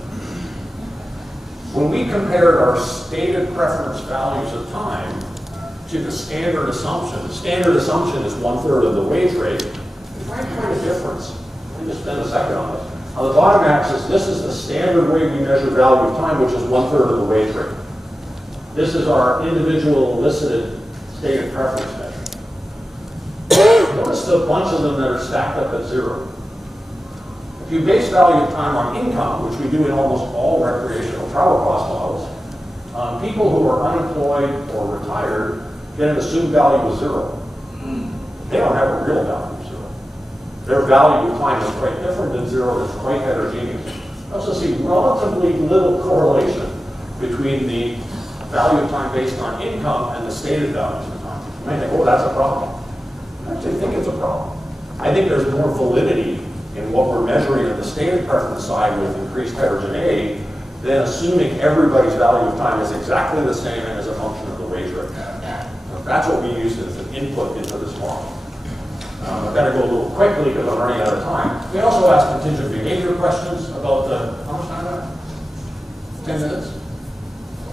When we compared our stated preference values of time to the standard assumption is 1/3 of the wage rate, we find quite a difference. Let me just spend a second on this. On the bottom axis, this is the standard way we measure value of time, which is 1/3 of the wage rate. This is our individual elicited stated preference measure. Notice the bunch of them that are stacked up at 0. If you base value of time on income, which we do in almost all recreational travel cost models, people who are unemployed or retired get an assumed value of 0. They don't have a real value of 0. Their value of time is quite different than 0. It's quite heterogeneous. You also see relatively little correlation between the value of time based on income and the stated values of time. You might think, oh, that's a problem. I actually think it's a problem. I think there's more validity in what we're measuring at the stated preference side with increased heterogeneity than assuming everybody's value of time is exactly the same and is a function of the wage rate. So that's what we used as an input into this model. I've got to go a little quickly because I'm running out of time. We also asked contingent behavior questions about the, how much time do I have? 10 minutes?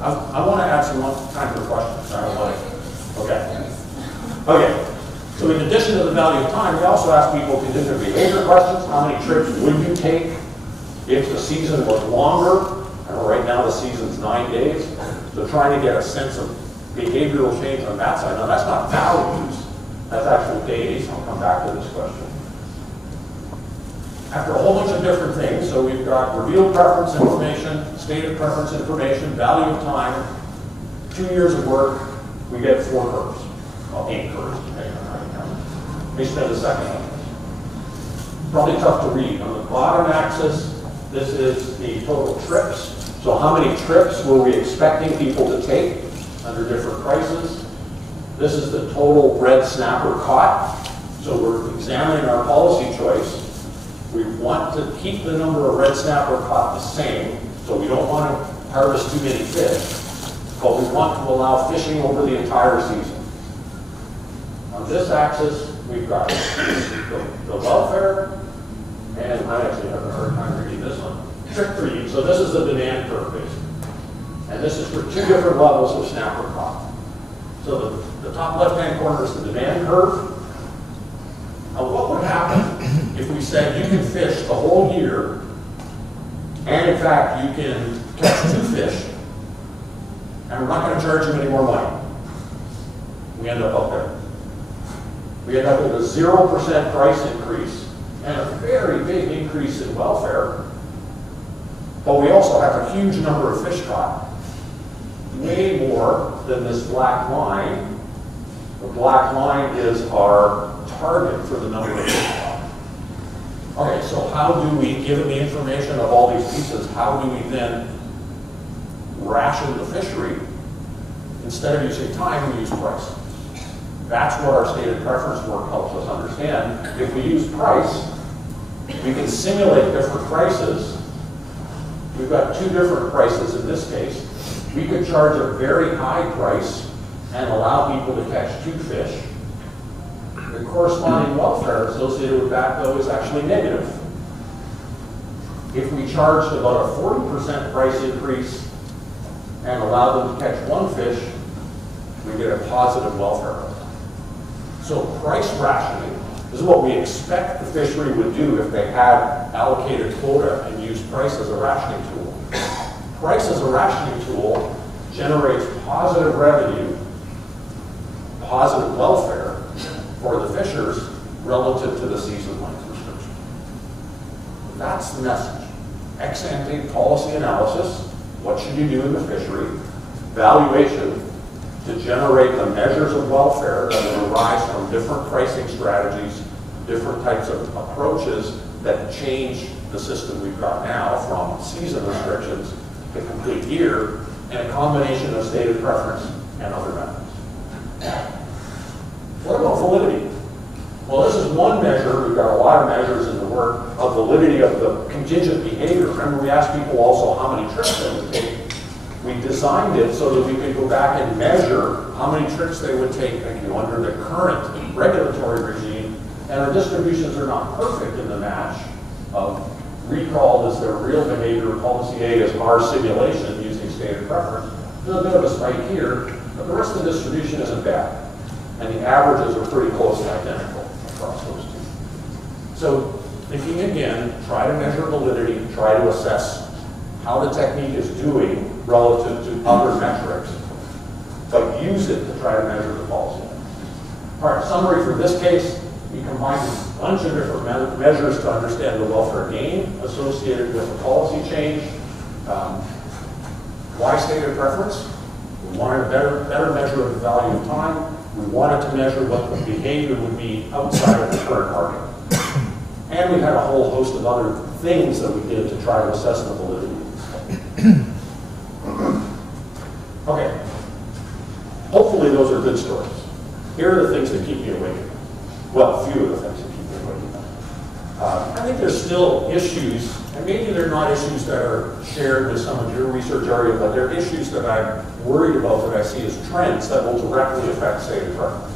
I want to add some time for questions. I don't want to. Okay. Okay. So in addition to the value of time, we also asked people contingent behavior questions. How many trips would you take if the season was longer? I know right now the season's 9 days. So trying to get a sense of behavioral change on that side. Now that's not values, that's actual days. I'll come back to this question. After a whole bunch of different things, so we've got revealed preference information, stated preference information, value of time, 2 years of work, we get 4 curves. Well, 8 curves, depending on how you count. Let me spend a second on this. Probably tough to read. On the bottom axis, this is the total trips. So how many trips were we expecting people to take under different prices? This is the total red snapper caught. So we're examining our policy choice. We want to keep the number of red snapper caught the same, so we don't want to harvest too many fish, but we want to allow fishing over the entire season. On this axis, we've got the welfare, and I actually have a hard time reading this one, trick for you. So this is the demand curve, basically. And this is for 2 different levels of snapper caught. So the top left-hand corner is the demand curve. Now what would happen if we said you can fish the whole year, and in fact you can catch 2 fish, and we're not going to charge you any more money? We end up up there. We end up with a 0% price increase and a very big increase in welfare, but we also have a huge number of fish caught. Way more than this black line. The black line is our target for the number of fish caught. Okay, so how do we, given the information of all these pieces, how do we then ration the fishery? Instead of using time, we use price. That's what our stated preference work helps us understand. If we use price, we can simulate different prices. We've got 2 different prices in this case. We could charge a very high price and allow people to catch 2 fish. The corresponding welfare associated with that, though, is actually negative. If we charged about a 40% price increase and allowed them to catch 1 fish, we get a positive welfare. So price rationing is what we expect the fishery would do if they had allocated quota and used price as a rationing tool. Price as a rationing tool generates positive revenue, positive welfare for the fishers relative to the season length restriction. That's the message. Ex ante policy analysis, what should you do in the fishery? Valuation to generate the measures of welfare that would arise from different pricing strategies, different types of approaches that change the system we've got now from season restrictions to complete year, and a combination of stated preference and other methods. What about validity? Well, this is one measure. We've got a lot of measures in the work of validity of the contingent behavior. Remember, we asked people also how many trips they would take. We designed it so that we could go back and measure how many trips they would take under the current regulatory regime. And our distributions are not perfect in the match of recall as their real behavior, policy A is our simulation using stated preference. There's a bit of a spike here, but the rest of the distribution isn't bad. And the averages are pretty close to identical across those two. So thinking again, try to measure validity, try to assess how the technique is doing relative to other metrics, but use it to try to measure the policy. All right, summary for this case, we combined a bunch of different measures to understand the welfare gain associated with the policy change. Why stated preference? We wanted a better measure of the value of time. We wanted to measure what the behavior would be outside of the current market. And we had a whole host of other things that we did to try to assess the validity. Okay. Hopefully those are good stories. Here are the things that keep me awake. Well, a few of the things that keep me awake. I think there's still issues, and maybe they're not issues that are shared with some of your research area, but they're issues that I'm worried about that I see as trends that will directly affect stated preference.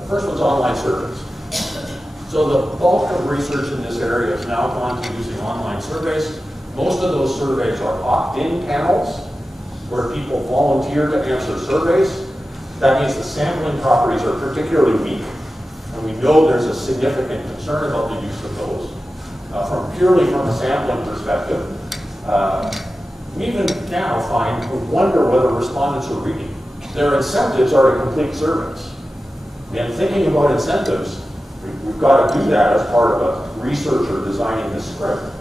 The first one's online surveys. So the bulk of research in this area has now gone to using online surveys. Most of those surveys are opt-in panels where people volunteer to answer surveys. That means the sampling properties are particularly weak, and we know there's a significant concern about the use of those. Purely from a sampling perspective, we even now wonder whether respondents are reading. Their incentives are to complete surveys. And thinking about incentives, we've got to do that as part of a researcher designing this script.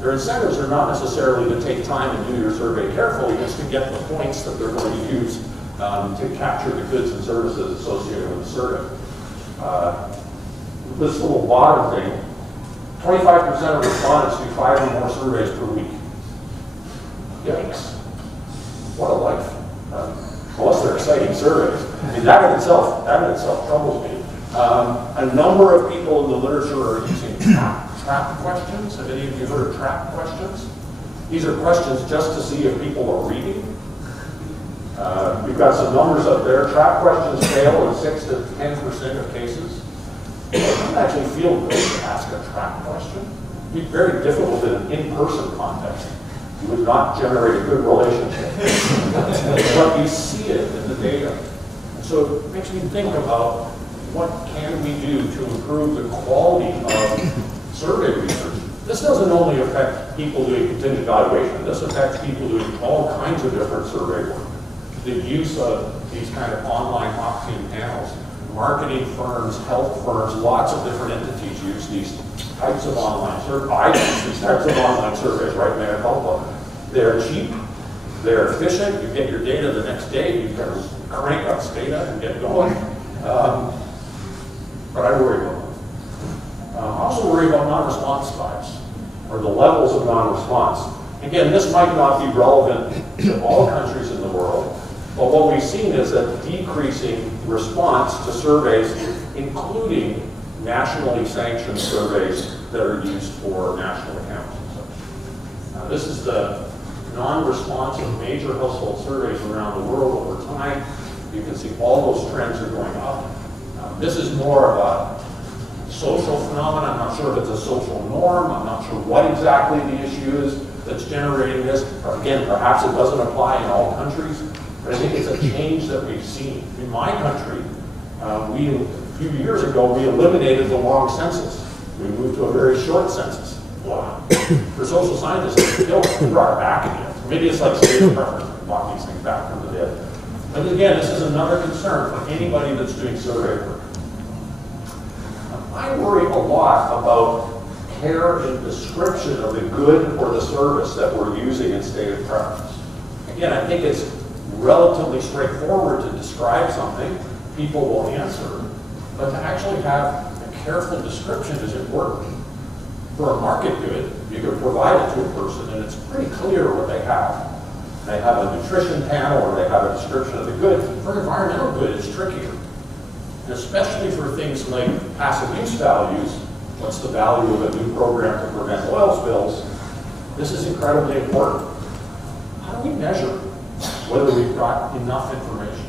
Their incentives are not necessarily to take time and do your survey carefully, it's to get the points that they're going to use to capture the goods and services associated with the survey. This little bottom thing, 25% of respondents do 5 or more surveys per week. Yikes. What a life. Unless they're exciting surveys. I mean, that in itself troubles me. A number of people in the literature are using trap questions. Have any of you heard of trap questions? These are questions just to see if people are reading. We've got some numbers up there. Trap questions fail in 6 to 10% of cases. It doesn't actually feel good to ask a trap question. It'd be very difficult in an in-person context. You would not generate a good relationship. But you see it in the data. So it makes me think about what can we do to improve the quality of survey research. This doesn't only affect people doing contingent evaluation. This affects people doing all kinds of different survey work. The use of these kind of online opt-in panels. Marketing firms, health firms, lots of different entities use these types of online surveys. I use these types of online surveys, right, Mayor Culpa. They're cheap, they're efficient, you get your data the next day, you can crank up data and get going. But I worry about them. I also worry about non-response spikes, or the levels of non-response. Again, this might not be relevant to all countries in the world, but what we've seen is a decreasing response to surveys, including nationally sanctioned surveys that are used for national accounts and such. Now, this is the non-response of major household surveys around the world over time. You can see all those trends are going up. This is more of a social phenomenon. I'm not sure if it's a social norm. I'm not sure what exactly the issue is that's generating this. Again, perhaps it doesn't apply in all countries, but I think it's a change that we've seen. In my country, a few years ago, we eliminated the long census. We moved to a very short census. Wow. For social scientists, we brought it back again. Maybe it's like stated preference. We brought these things back from the dead. But again, this is another concern for anybody that's doing survey work. I worry a lot about care and description of the good or the service that we're using in stated preference. Again, I think it's relatively straightforward to describe something, people will answer, but to actually have a careful description is important. For a market good, you can provide it to a person and it's pretty clear what they have. They have a nutrition panel or they have a description of the good. For environmental good, it's trickier. And especially for things like passive use values, what's the value of a new program to prevent oil spills? This is incredibly important. How do we measure whether we've got enough information?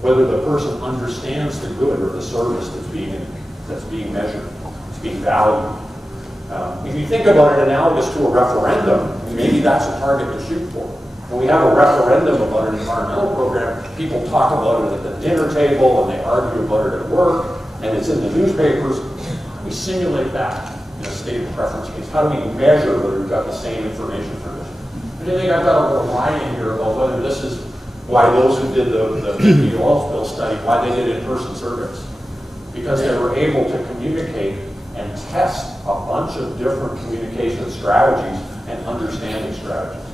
Whether the person understands the good or the service that's being measured, it's being valued. If you think about it analogous to a referendum, maybe that's a target to shoot for. When we have a referendum about an environmental program, people talk about it at the dinner table and they argue about it at work, and it's in the newspapers. How do we simulate that in a stated preference case? How do we measure whether we've got the same information for this? I think I've got a little line in here about whether this is why those who did the oil spill study, why they did in-person surveys. Because they were able to communicate and test a bunch of different communication strategies and understanding strategies.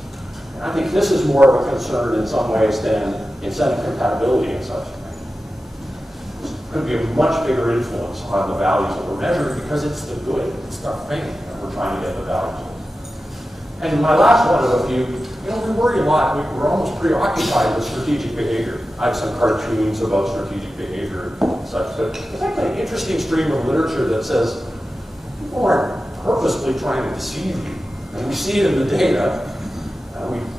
And I think this is more of a concern in some ways than incentive compatibility and such. This could be a much bigger influence on the values that we're measuring because it's the good, it's the thing that we're trying to get the values of. And my last one of a few, we worry a lot. We're almost preoccupied with strategic behavior. I have some cartoons about strategic behavior and such, but there's actually an interesting stream of literature that says people aren't purposely trying to deceive you. And we see it in the data.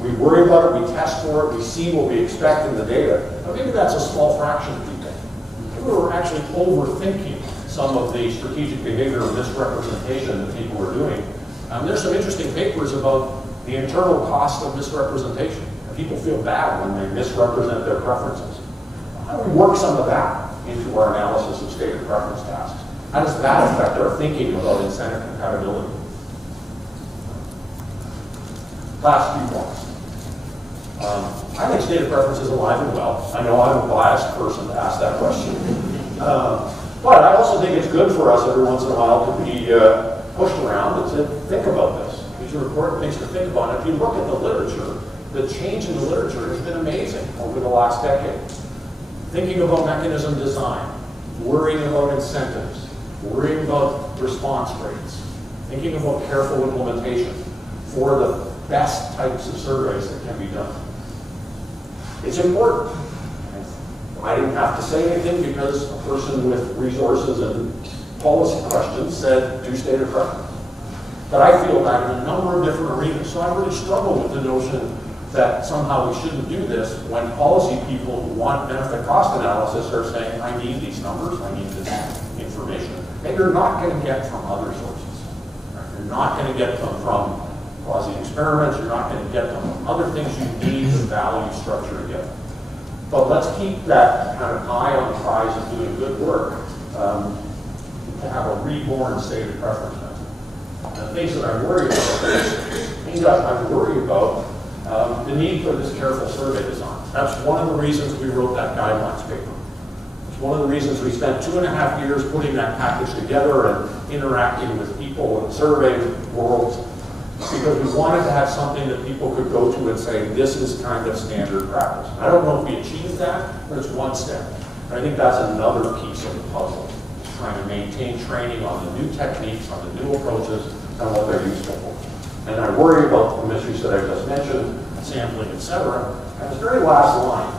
We worry about it, we test for it, we see what we expect in the data. But maybe that's a small fraction of people. Maybe we're actually overthinking some of the strategic behavior and misrepresentation that people are doing. There's some interesting papers about the internal cost of misrepresentation. People feel bad when they misrepresent their preferences. How do we work some of that into our analysis of stated preference tasks? How does that affect our thinking about incentive compatibility? Last few points. I think stated preference is alive and well. I know I'm a biased person to ask that question. But I also think it's good for us every once in a while to be pushed around and to think about this. These are important things to think about. If you look at the literature, the change in the literature has been amazing over the last decade. Thinking about mechanism design, worrying about incentives, worrying about response rates, thinking about careful implementation for the best types of surveys that can be done. It's important. I didn't have to say anything because a person with resources and policy questions said, do stated preference. But I feel that in a number of different arenas. So I really struggle with the notion that somehow we shouldn't do this when policy people who want benefit cost analysis are saying, I need these numbers, I need this information. And you're not going to get from other sources. Right? You're not going to get them from quasi-experiments, you're not going to get them from other things. You need the value structure to get them. But let's keep that kind of eye on the prize of doing good work to have a reborn stated preference method. The things that I worry about the need for this careful survey design. That's one of the reasons we wrote that guidelines paper. It's one of the reasons we spent 2.5 years putting that package together and interacting with people and surveying worlds, because we wanted to have something that people could go to and say, this is kind of standard practice. I don't know if we achieved that, but it's one step. And I think that's another piece of the puzzle, trying to maintain training on the new techniques, on the new approaches, and what they're useful for. And I worry about the issues that I just mentioned, sampling, etc. And this very last line,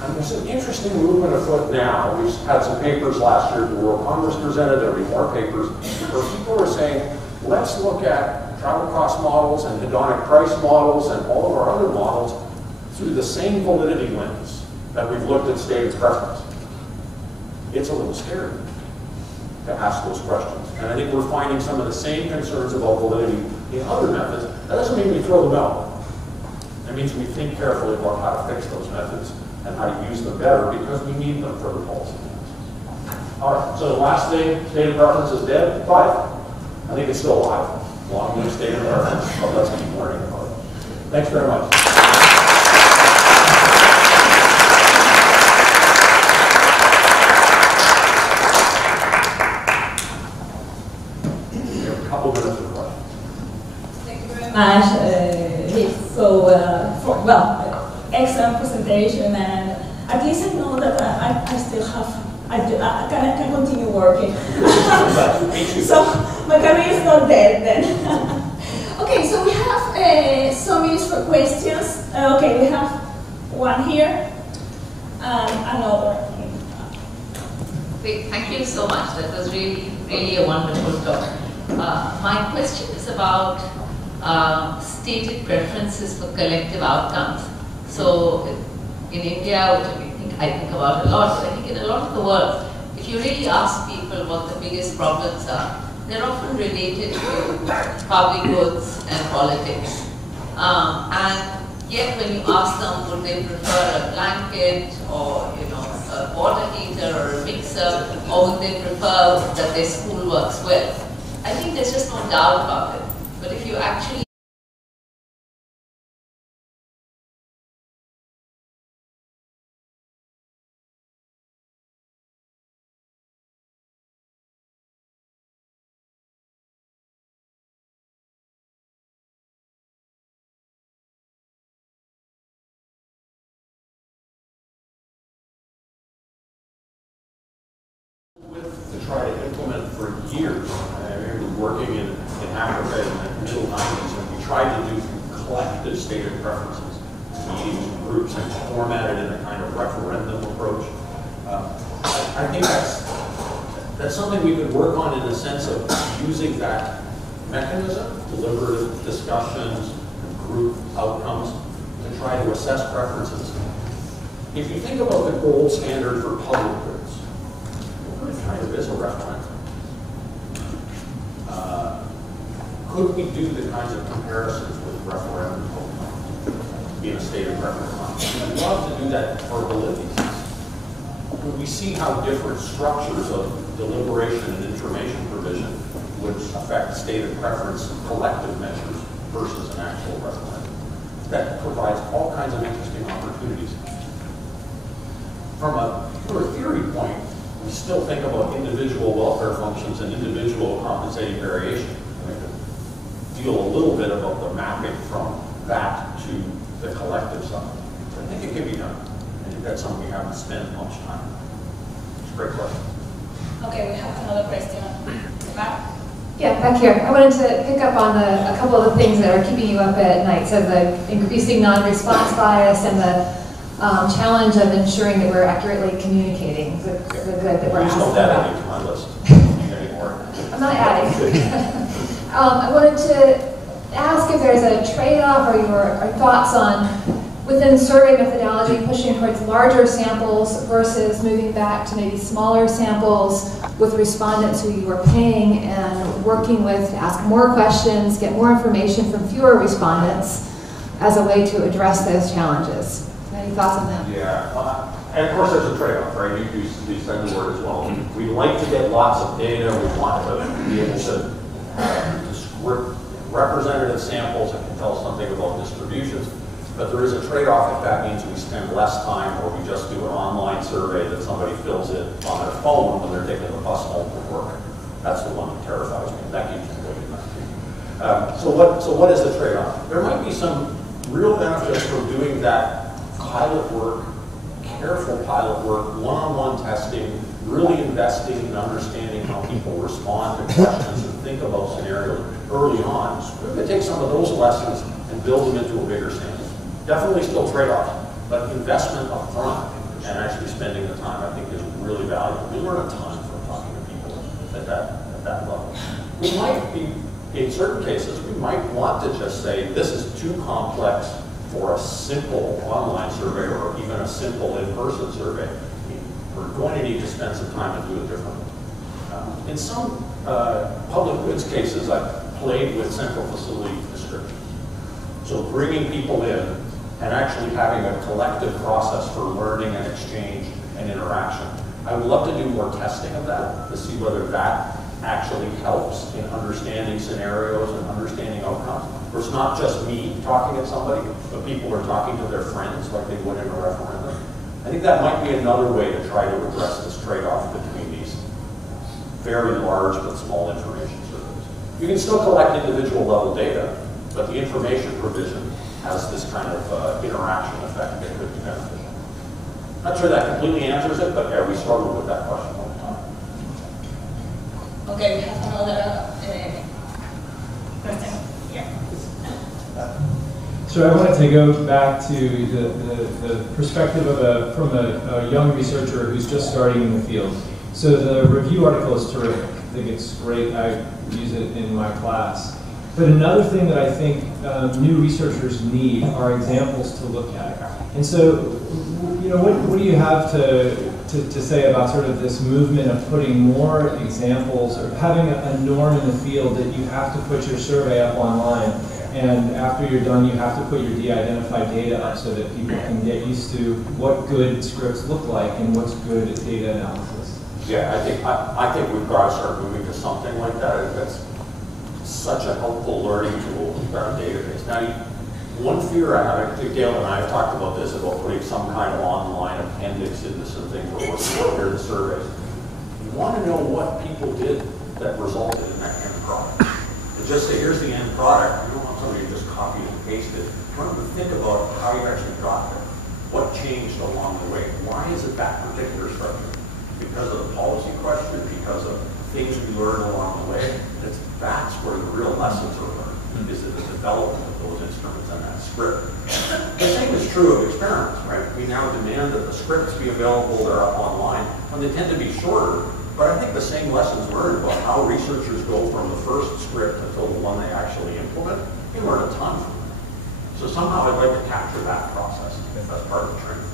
and there's an interesting movement afoot now. We've had some papers last year at the World Congress presented, there'll be more papers, where people are saying, let's look at travel cost models and hedonic price models and all of our other models through the same validity lens that we've looked at stated preference. It's a little scary to ask those questions. And I think we're finding some of the same concerns about validity in other methods. That doesn't mean we throw them out. That means we think carefully about how to fix those methods and how to use them better because we need them for the policy analysis. All right, so the last thing, stated preference is dead? 5. I think it's still alive. Long live stated preference, but let's keep learning about it. Thanks very much. We have a couple minutes for questions. Thank you very much. Well, excellent presentation. At least I know that I still have, I can continue working. So my career is not dead then. Okay, so we have some minutes for questions. Okay, we have one here and another. Great, thank you so much. That was really a wonderful talk. My question is about stated preferences for collective outcomes. So in India, which I think about a lot, but I think in a lot of the world, if you really ask people what the biggest problems are, they're often related to public goods and politics. And yet when you ask them, would they prefer a blanket or a water heater or a mixer, or would they prefer that their school works well? I think there's just no doubt about it. But if you actually to try to implement for years. I remember working in Africa in the middle 90s, and we tried to do collective stated preferences, meetings and groups, and format it in a kind of referendum approach. I think that's something we could work on in the sense of using that mechanism, deliberative discussions, group outcomes, to try to assess preferences. If you think about the gold standard for public goods, it kind of is a referendum. Could we do the kinds of comparisons with referendum in a state of preference? I'd love to do that for validity. Could we see how different structures of deliberation and information provision would affect state of preference collective measures versus an actual referendum? That provides all kinds of interesting opportunities. From a pure theory point, we still think about individual welfare functions and individual compensating variation. We have to deal a little bit about the mapping from that to the collective side. So I think it can be done. I think that's something we haven't spent much time on. It's a great question. Okay, we have another question. Matt? Yeah, back here. I wanted to pick up on a couple of the things that are keeping you up at night. So the increasing non-response bias and the challenge of ensuring that we're accurately communicating the good that we're asking about. Please don't add anything to my list anymore. I'm not adding. I wanted to ask if there's a trade-off or your thoughts on, within survey methodology, pushing towards larger samples versus moving back to maybe smaller samples with respondents who you are paying and working with to ask more questions, get more information from fewer respondents as a way to address those challenges. Any thoughts on that? Yeah, and of course there's a trade-off, right? You said the word as well. We like to get lots of data. We want to be able to representative samples that can tell us something about distributions. But there is a trade-off if that means we spend less time or we just do an online survey that somebody fills in on their phone when they're taking the bus home from work. That's the one that terrifies me. That keeps me awake at night. So what is the trade-off? There might be some real benefits from doing that pilot work, careful pilot work, one-on-one testing, really investing in understanding how people respond to questions and think about scenarios early on. We're going to take some of those lessons and build them into a bigger sample. Definitely still trade-off, but investment up front and actually spending the time, I think, is really valuable. We learn a ton from talking to people at that level. We might be, in certain cases, we might want to just say, this is too complex for a simple online survey or even a simple in-person survey. We're going to need to spend some time to do it differently. In some public goods cases, I've played with central facility description. So bringing people in and actually having a collective process for learning and exchange and interaction. I would love to do more testing of that to see whether that actually helps in understanding scenarios and understanding outcomes. Where it's not just me talking at somebody, but people are talking to their friends like they would in a referendum. I think that might be another way to try to address this trade-off between these very large but small information surveys. You can still collect individual level data, but the information provision has this kind of interaction effect that could be beneficial. Not sure that completely answers it, but yeah, we struggle with that question all the time. Okay, we have another question. Yeah. So I wanted to go back to the perspective of from a young researcher who's just starting in the field. So the review article is terrific. I think it's great. I use it in my class. But another thing that I think new researchers need are examples to look at. And so, you know, what do you have to say about sort of this movement of putting more examples, or having a norm in the field that you have to put your survey up online, and after you're done, you have to put your de-identified data up so that people can get used to what good scripts look like and what's good data analysis? Yeah, I think we've got to start moving to something like that. That's such a helpful learning tool with our database. Now, one fear I have, I think Dale and I have talked about this, about putting some kind of online appendix into some things where we're here the surveys. You want to know what people did that resulted in that end product. And just say, here's the end product. You don't want somebody to just copy and paste it. You want them to think about how you actually got there. What changed along the way? Why is it that particular structure? Because of the policy question, because of things we learn along the way. That's where the real lessons are learned, is in the development of those instruments and that script. The same is true of experiments, right? We now demand that the scripts be available, they're up online, and they tend to be shorter, but I think the same lessons learned about how researchers go from the first script until the one they actually implement, they learn a ton from that. So somehow I'd like to capture that process as part of the training.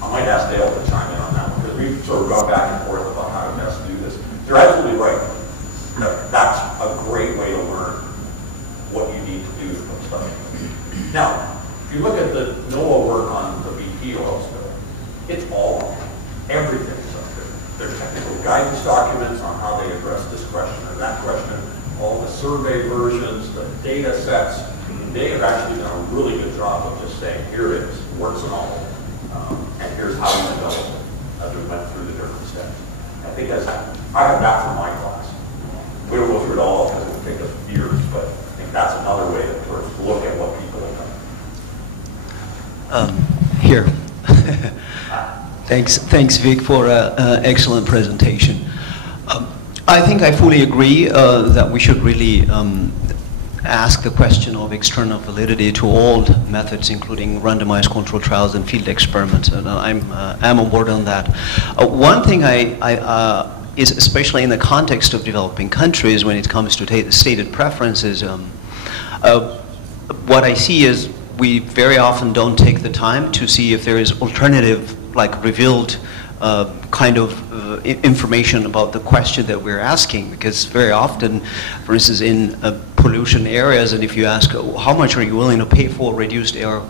I might ask Dale to chime in on that one, because we've sort of gone back and forth about how to best do this. You're absolutely right. That's a great way to learn what you need to do to put stuff in. Now, if you look at the NOAA work on the BP oil spill, it's all, everything's up there. There's technical guidance documents on how they address this question or that question, all the survey versions, the data sets. They have actually done a really good job of just saying, here it is, works and all. And here's how we developed it as we went through the different steps. I think that's, I have that from my class. We don't go through it all because it would take us years, but I think that's another way to sort of look at what people have done. Here. Thanks, Vic, for an excellent presentation. I think I fully agree that we should really ask the question of external validity to all methods, including randomized control trials and field experiments, and I'm on board on that. One thing is, especially in the context of developing countries, when it comes to stated preferences, what I see is we very often don't take the time to see if there is alternative, like revealed kind of information about the question that we're asking, because very often, for instance, in pollution areas, and if you ask how much are you willing to pay for reduced air,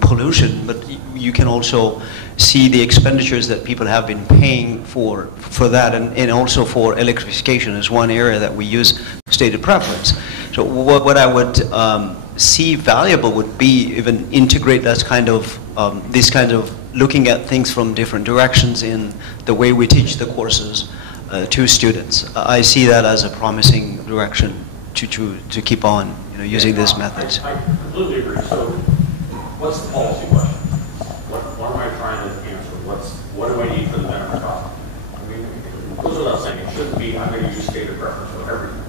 pollution, but you can also see the expenditures that people have been paying for that, and also for electrification is one area that we use stated preference. So what I would see valuable would be even integrate that kind of this kind of looking at things from different directions in the way we teach the courses to students. I see that as a promising direction to keep on using this method. I completely agree. So what's the policy question? What am I trying to answer? What do I need for the benefit cost? I mean, it goes without saying, it shouldn't be I'm going to use stated preference for everything.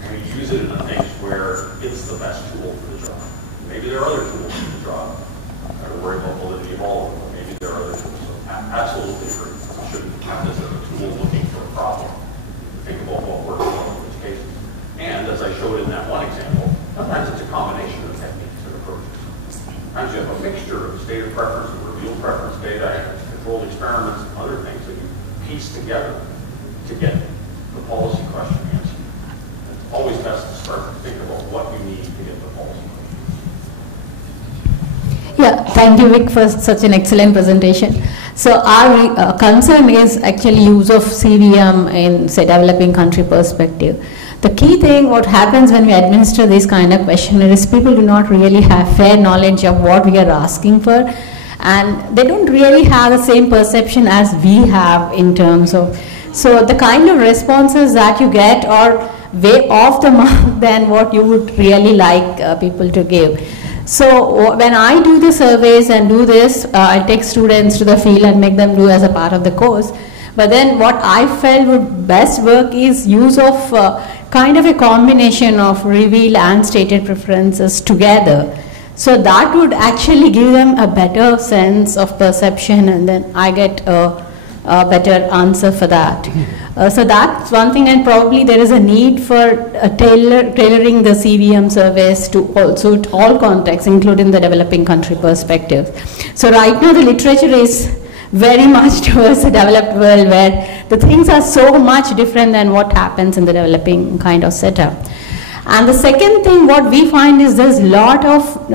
I'm going to use it in the things where it's the best tool for the job. Maybe there are other tools for the job. I don't worry about validity of all of them. Maybe there are other tools. So absolutely agree. We shouldn't have this as a tool looking for a problem. Think about what works well in which cases. And as I showed in that one example, sometimes it's a combination of techniques and approaches. Sometimes you have a mixture of stated preference and revealed preference data, controlled experiments, and other things that you piece together to get the policy question answered. It's always best to start to think about what you need to get the policy question. Yeah, thank you, Vic, for such an excellent presentation. So our concern is actually use of CVM in, say, developing country perspective. The key thing, what happens when we administer this kind of questionnaire is people do not really have fair knowledge of what we are asking for, and they don't really have the same perception as we have in terms of, so the kind of responses that you get are way off the mark than what you would really like people to give. So when I do the surveys and do this, I take students to the field and make them do as a part of the course. But then what I felt would best work is use of kind of a combination of reveal and stated preferences together. So that would actually give them a better sense of perception, and then I get a better answer for that. So that's one thing, and probably there is a need for tailoring the CVM surveys to also to all contexts, including the developing country perspective. So right now the literature is very much towards the developed world, where the things are so much different than what happens in the developing kind of setup. And the second thing what we find is there's a lot of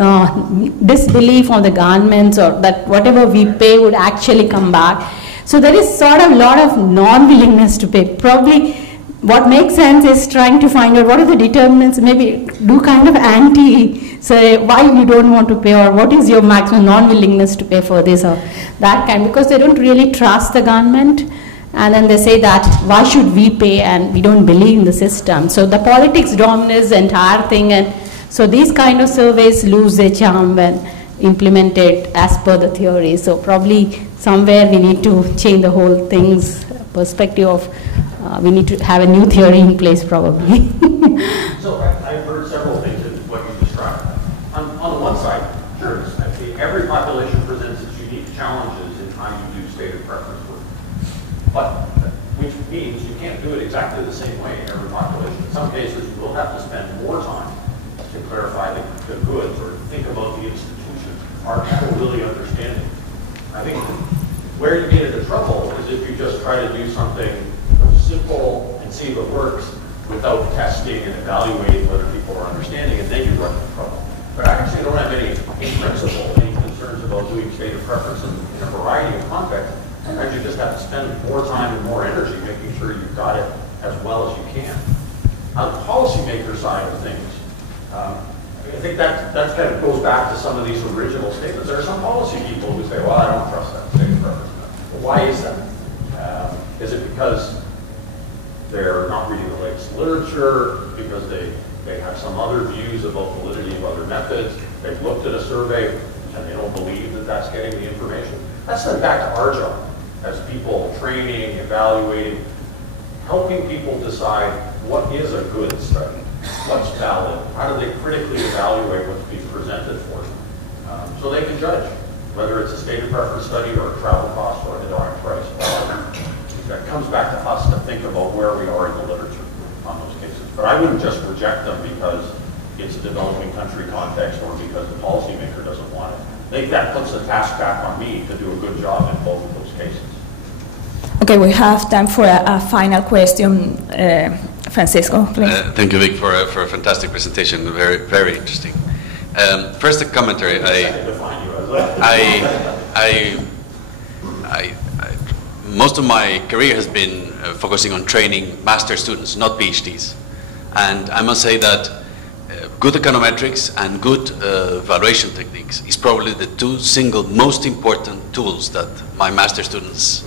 disbelief on the governments, or that whatever we pay would actually come back. So there is sort of a lot of non-willingness to pay. Probably what makes sense is trying to find out what are the determinants, maybe do kind of say why you don't want to pay, or what is your maximum non-willingness to pay for this or that kind, because they don't really trust the government. And then they say that why should we pay, and we don't believe in the system. So the politics dominates the entire thing, and so these kind of surveys lose their charm when implemented as per the theory. So probably somewhere we need to change the whole thing's perspective of, we need to have a new theory in place probably. So I've heard several things in what you described. On the one side, sure, every population presents its unique challenges in how you do stated preference work. But, which means you can't do it exactly the same way in every population. In some cases, you will have to spend more time to clarify the goods, or think about the institution. Are people really understanding? I think where you get into trouble is if you just try to do something simple and see if it works without testing and evaluating whether people are understanding, and then you run into trouble. But I actually don't have any, in principle, any concerns about doing stated preference in a variety of contexts. Sometimes you just have to spend more time and more energy making sure you've got it as well as you can. On the policymaker side of things, I think that kind of goes back to some of these original statements. There are some policy people who say, well, I don't trust that stated preference. Well, why is that? Is it because they're not reading the latest literature, because they have some other views about validity of other methods, they've looked at a survey and they don't believe that that's getting the information? That's then back to our job as people training, evaluating, helping people decide what is a good study, what's valid, how do they critically evaluate what's being presented for them, so they can judge whether it's a stated preference study or a travel cost or a hedonic price. That comes back to us to think about where we are in the literature on those cases. But I wouldn't just reject them because it's a developing country context or because the policymaker doesn't want it. I think that puts the task back on me to do a good job in both of those cases. Okay, we have time for a final question. Francisco, please. Thank you, Vic, for a fantastic presentation. Very, very interesting. First, a commentary. Most of my career has been focusing on training master students, not PhDs. And I must say that good econometrics and good evaluation techniques is probably the two single most important tools that my master students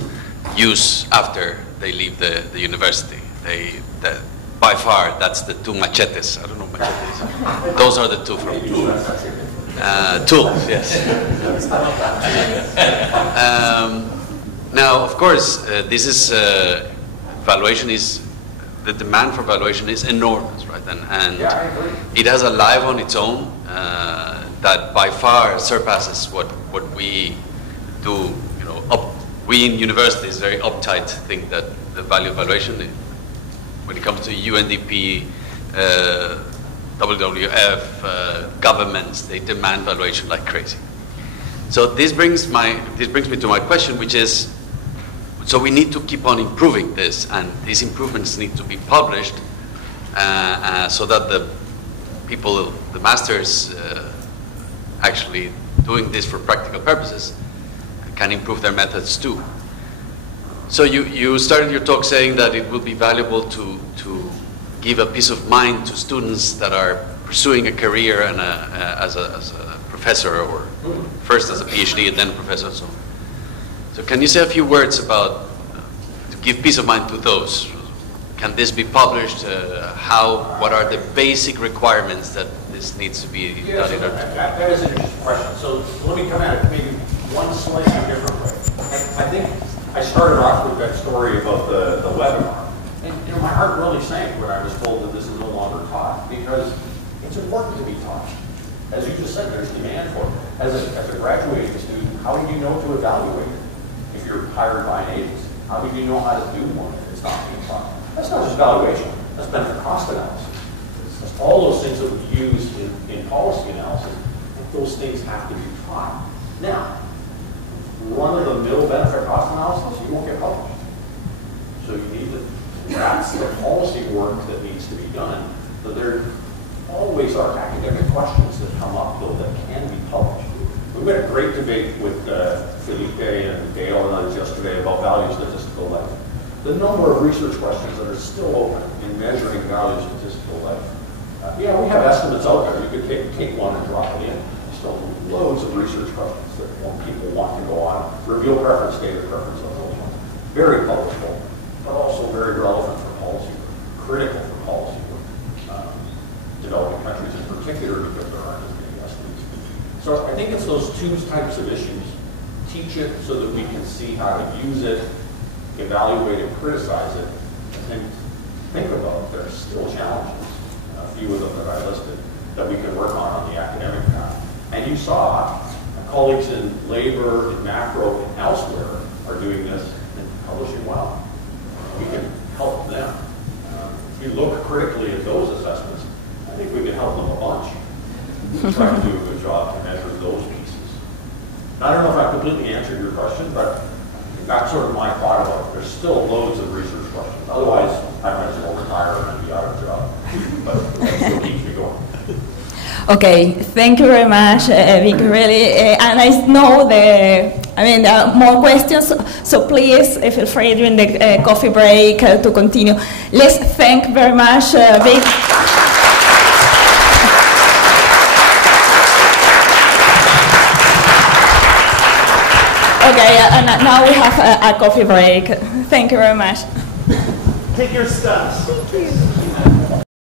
use after they leave the university. By far, that's the two machetes. I don't know machetes. Those are the two from tools, yes. Now, of course, this is valuation is the demand for valuation is enormous, right? And it has a life on its own that by far surpasses what we do. You know, we in universities very uptight think that the value of valuation, when it comes to UNDP, WWF, governments, they demand valuation like crazy. So this brings me to my question, which is, so we need to keep on improving this, and these improvements need to be published so that the people, the masters, actually doing this for practical purposes can improve their methods too. So you started your talk saying that it would be valuable to give a peace of mind to students that are pursuing a career and as a professor, or first as a PhD and then professor. So can you say a few words about to give peace of mind to those? Can this be published? What are the basic requirements that this needs to be Yeah, done so in order to... that is an interesting question. So let me come at it maybe one slightly different way. I think I started off with that story about the webinar. And you know, my heart really sank when I was told that this is no longer taught, because it's important to be taught. As you just said, there's demand for it. As a graduating student, how do you know to evaluate it? If you're hired by an agency, how do you know how to do one if it's not being taught? That's not just evaluation, that's benefit cost analysis. That's all those things that we use in policy analysis, those things have to be taught. Now, run-of-the-mill benefit cost analysis, you won't get published. So you need to, that's the policy work that needs to be done. But there always are academic questions that come up, though, that can be published. We had a great debate with Felipe and Dale and others yesterday about value statistical life. The number of research questions that are still open in measuring value statistical life. Yeah, we have estimates out there. You could take one and drop it in. Still loads of research questions that people want to go on. Reveal preference, data preference, and those ones. Very publishable, but also very relevant for policy work, critical for policy work. Developing countries in particular, because there aren't as many estimates. So I think it's those two types of issues. Teach it so that we can see how to use it, evaluate it, criticize it, and think about it. There are still challenges, a few of them that I listed, that we can work on the academic path. And you saw colleagues in labor, in macro, and elsewhere are doing this and publishing well. We can help them. If you look critically at those assessments, I think we can help them a bunch. Try to do a good job to measure those pieces. I don't know if I completely answered your question, but that's sort of my thought about it. There's still loads of research questions. Otherwise, I might as well retire and be out of a job. But it still keeps me going. Okay, thank you very much, Vic, really. And I know there are more questions, so please feel free during the coffee break to continue. Let's thank very much, Vic. Okay, and now we have a coffee break. Thank you very much. Take your stuff. Thank you.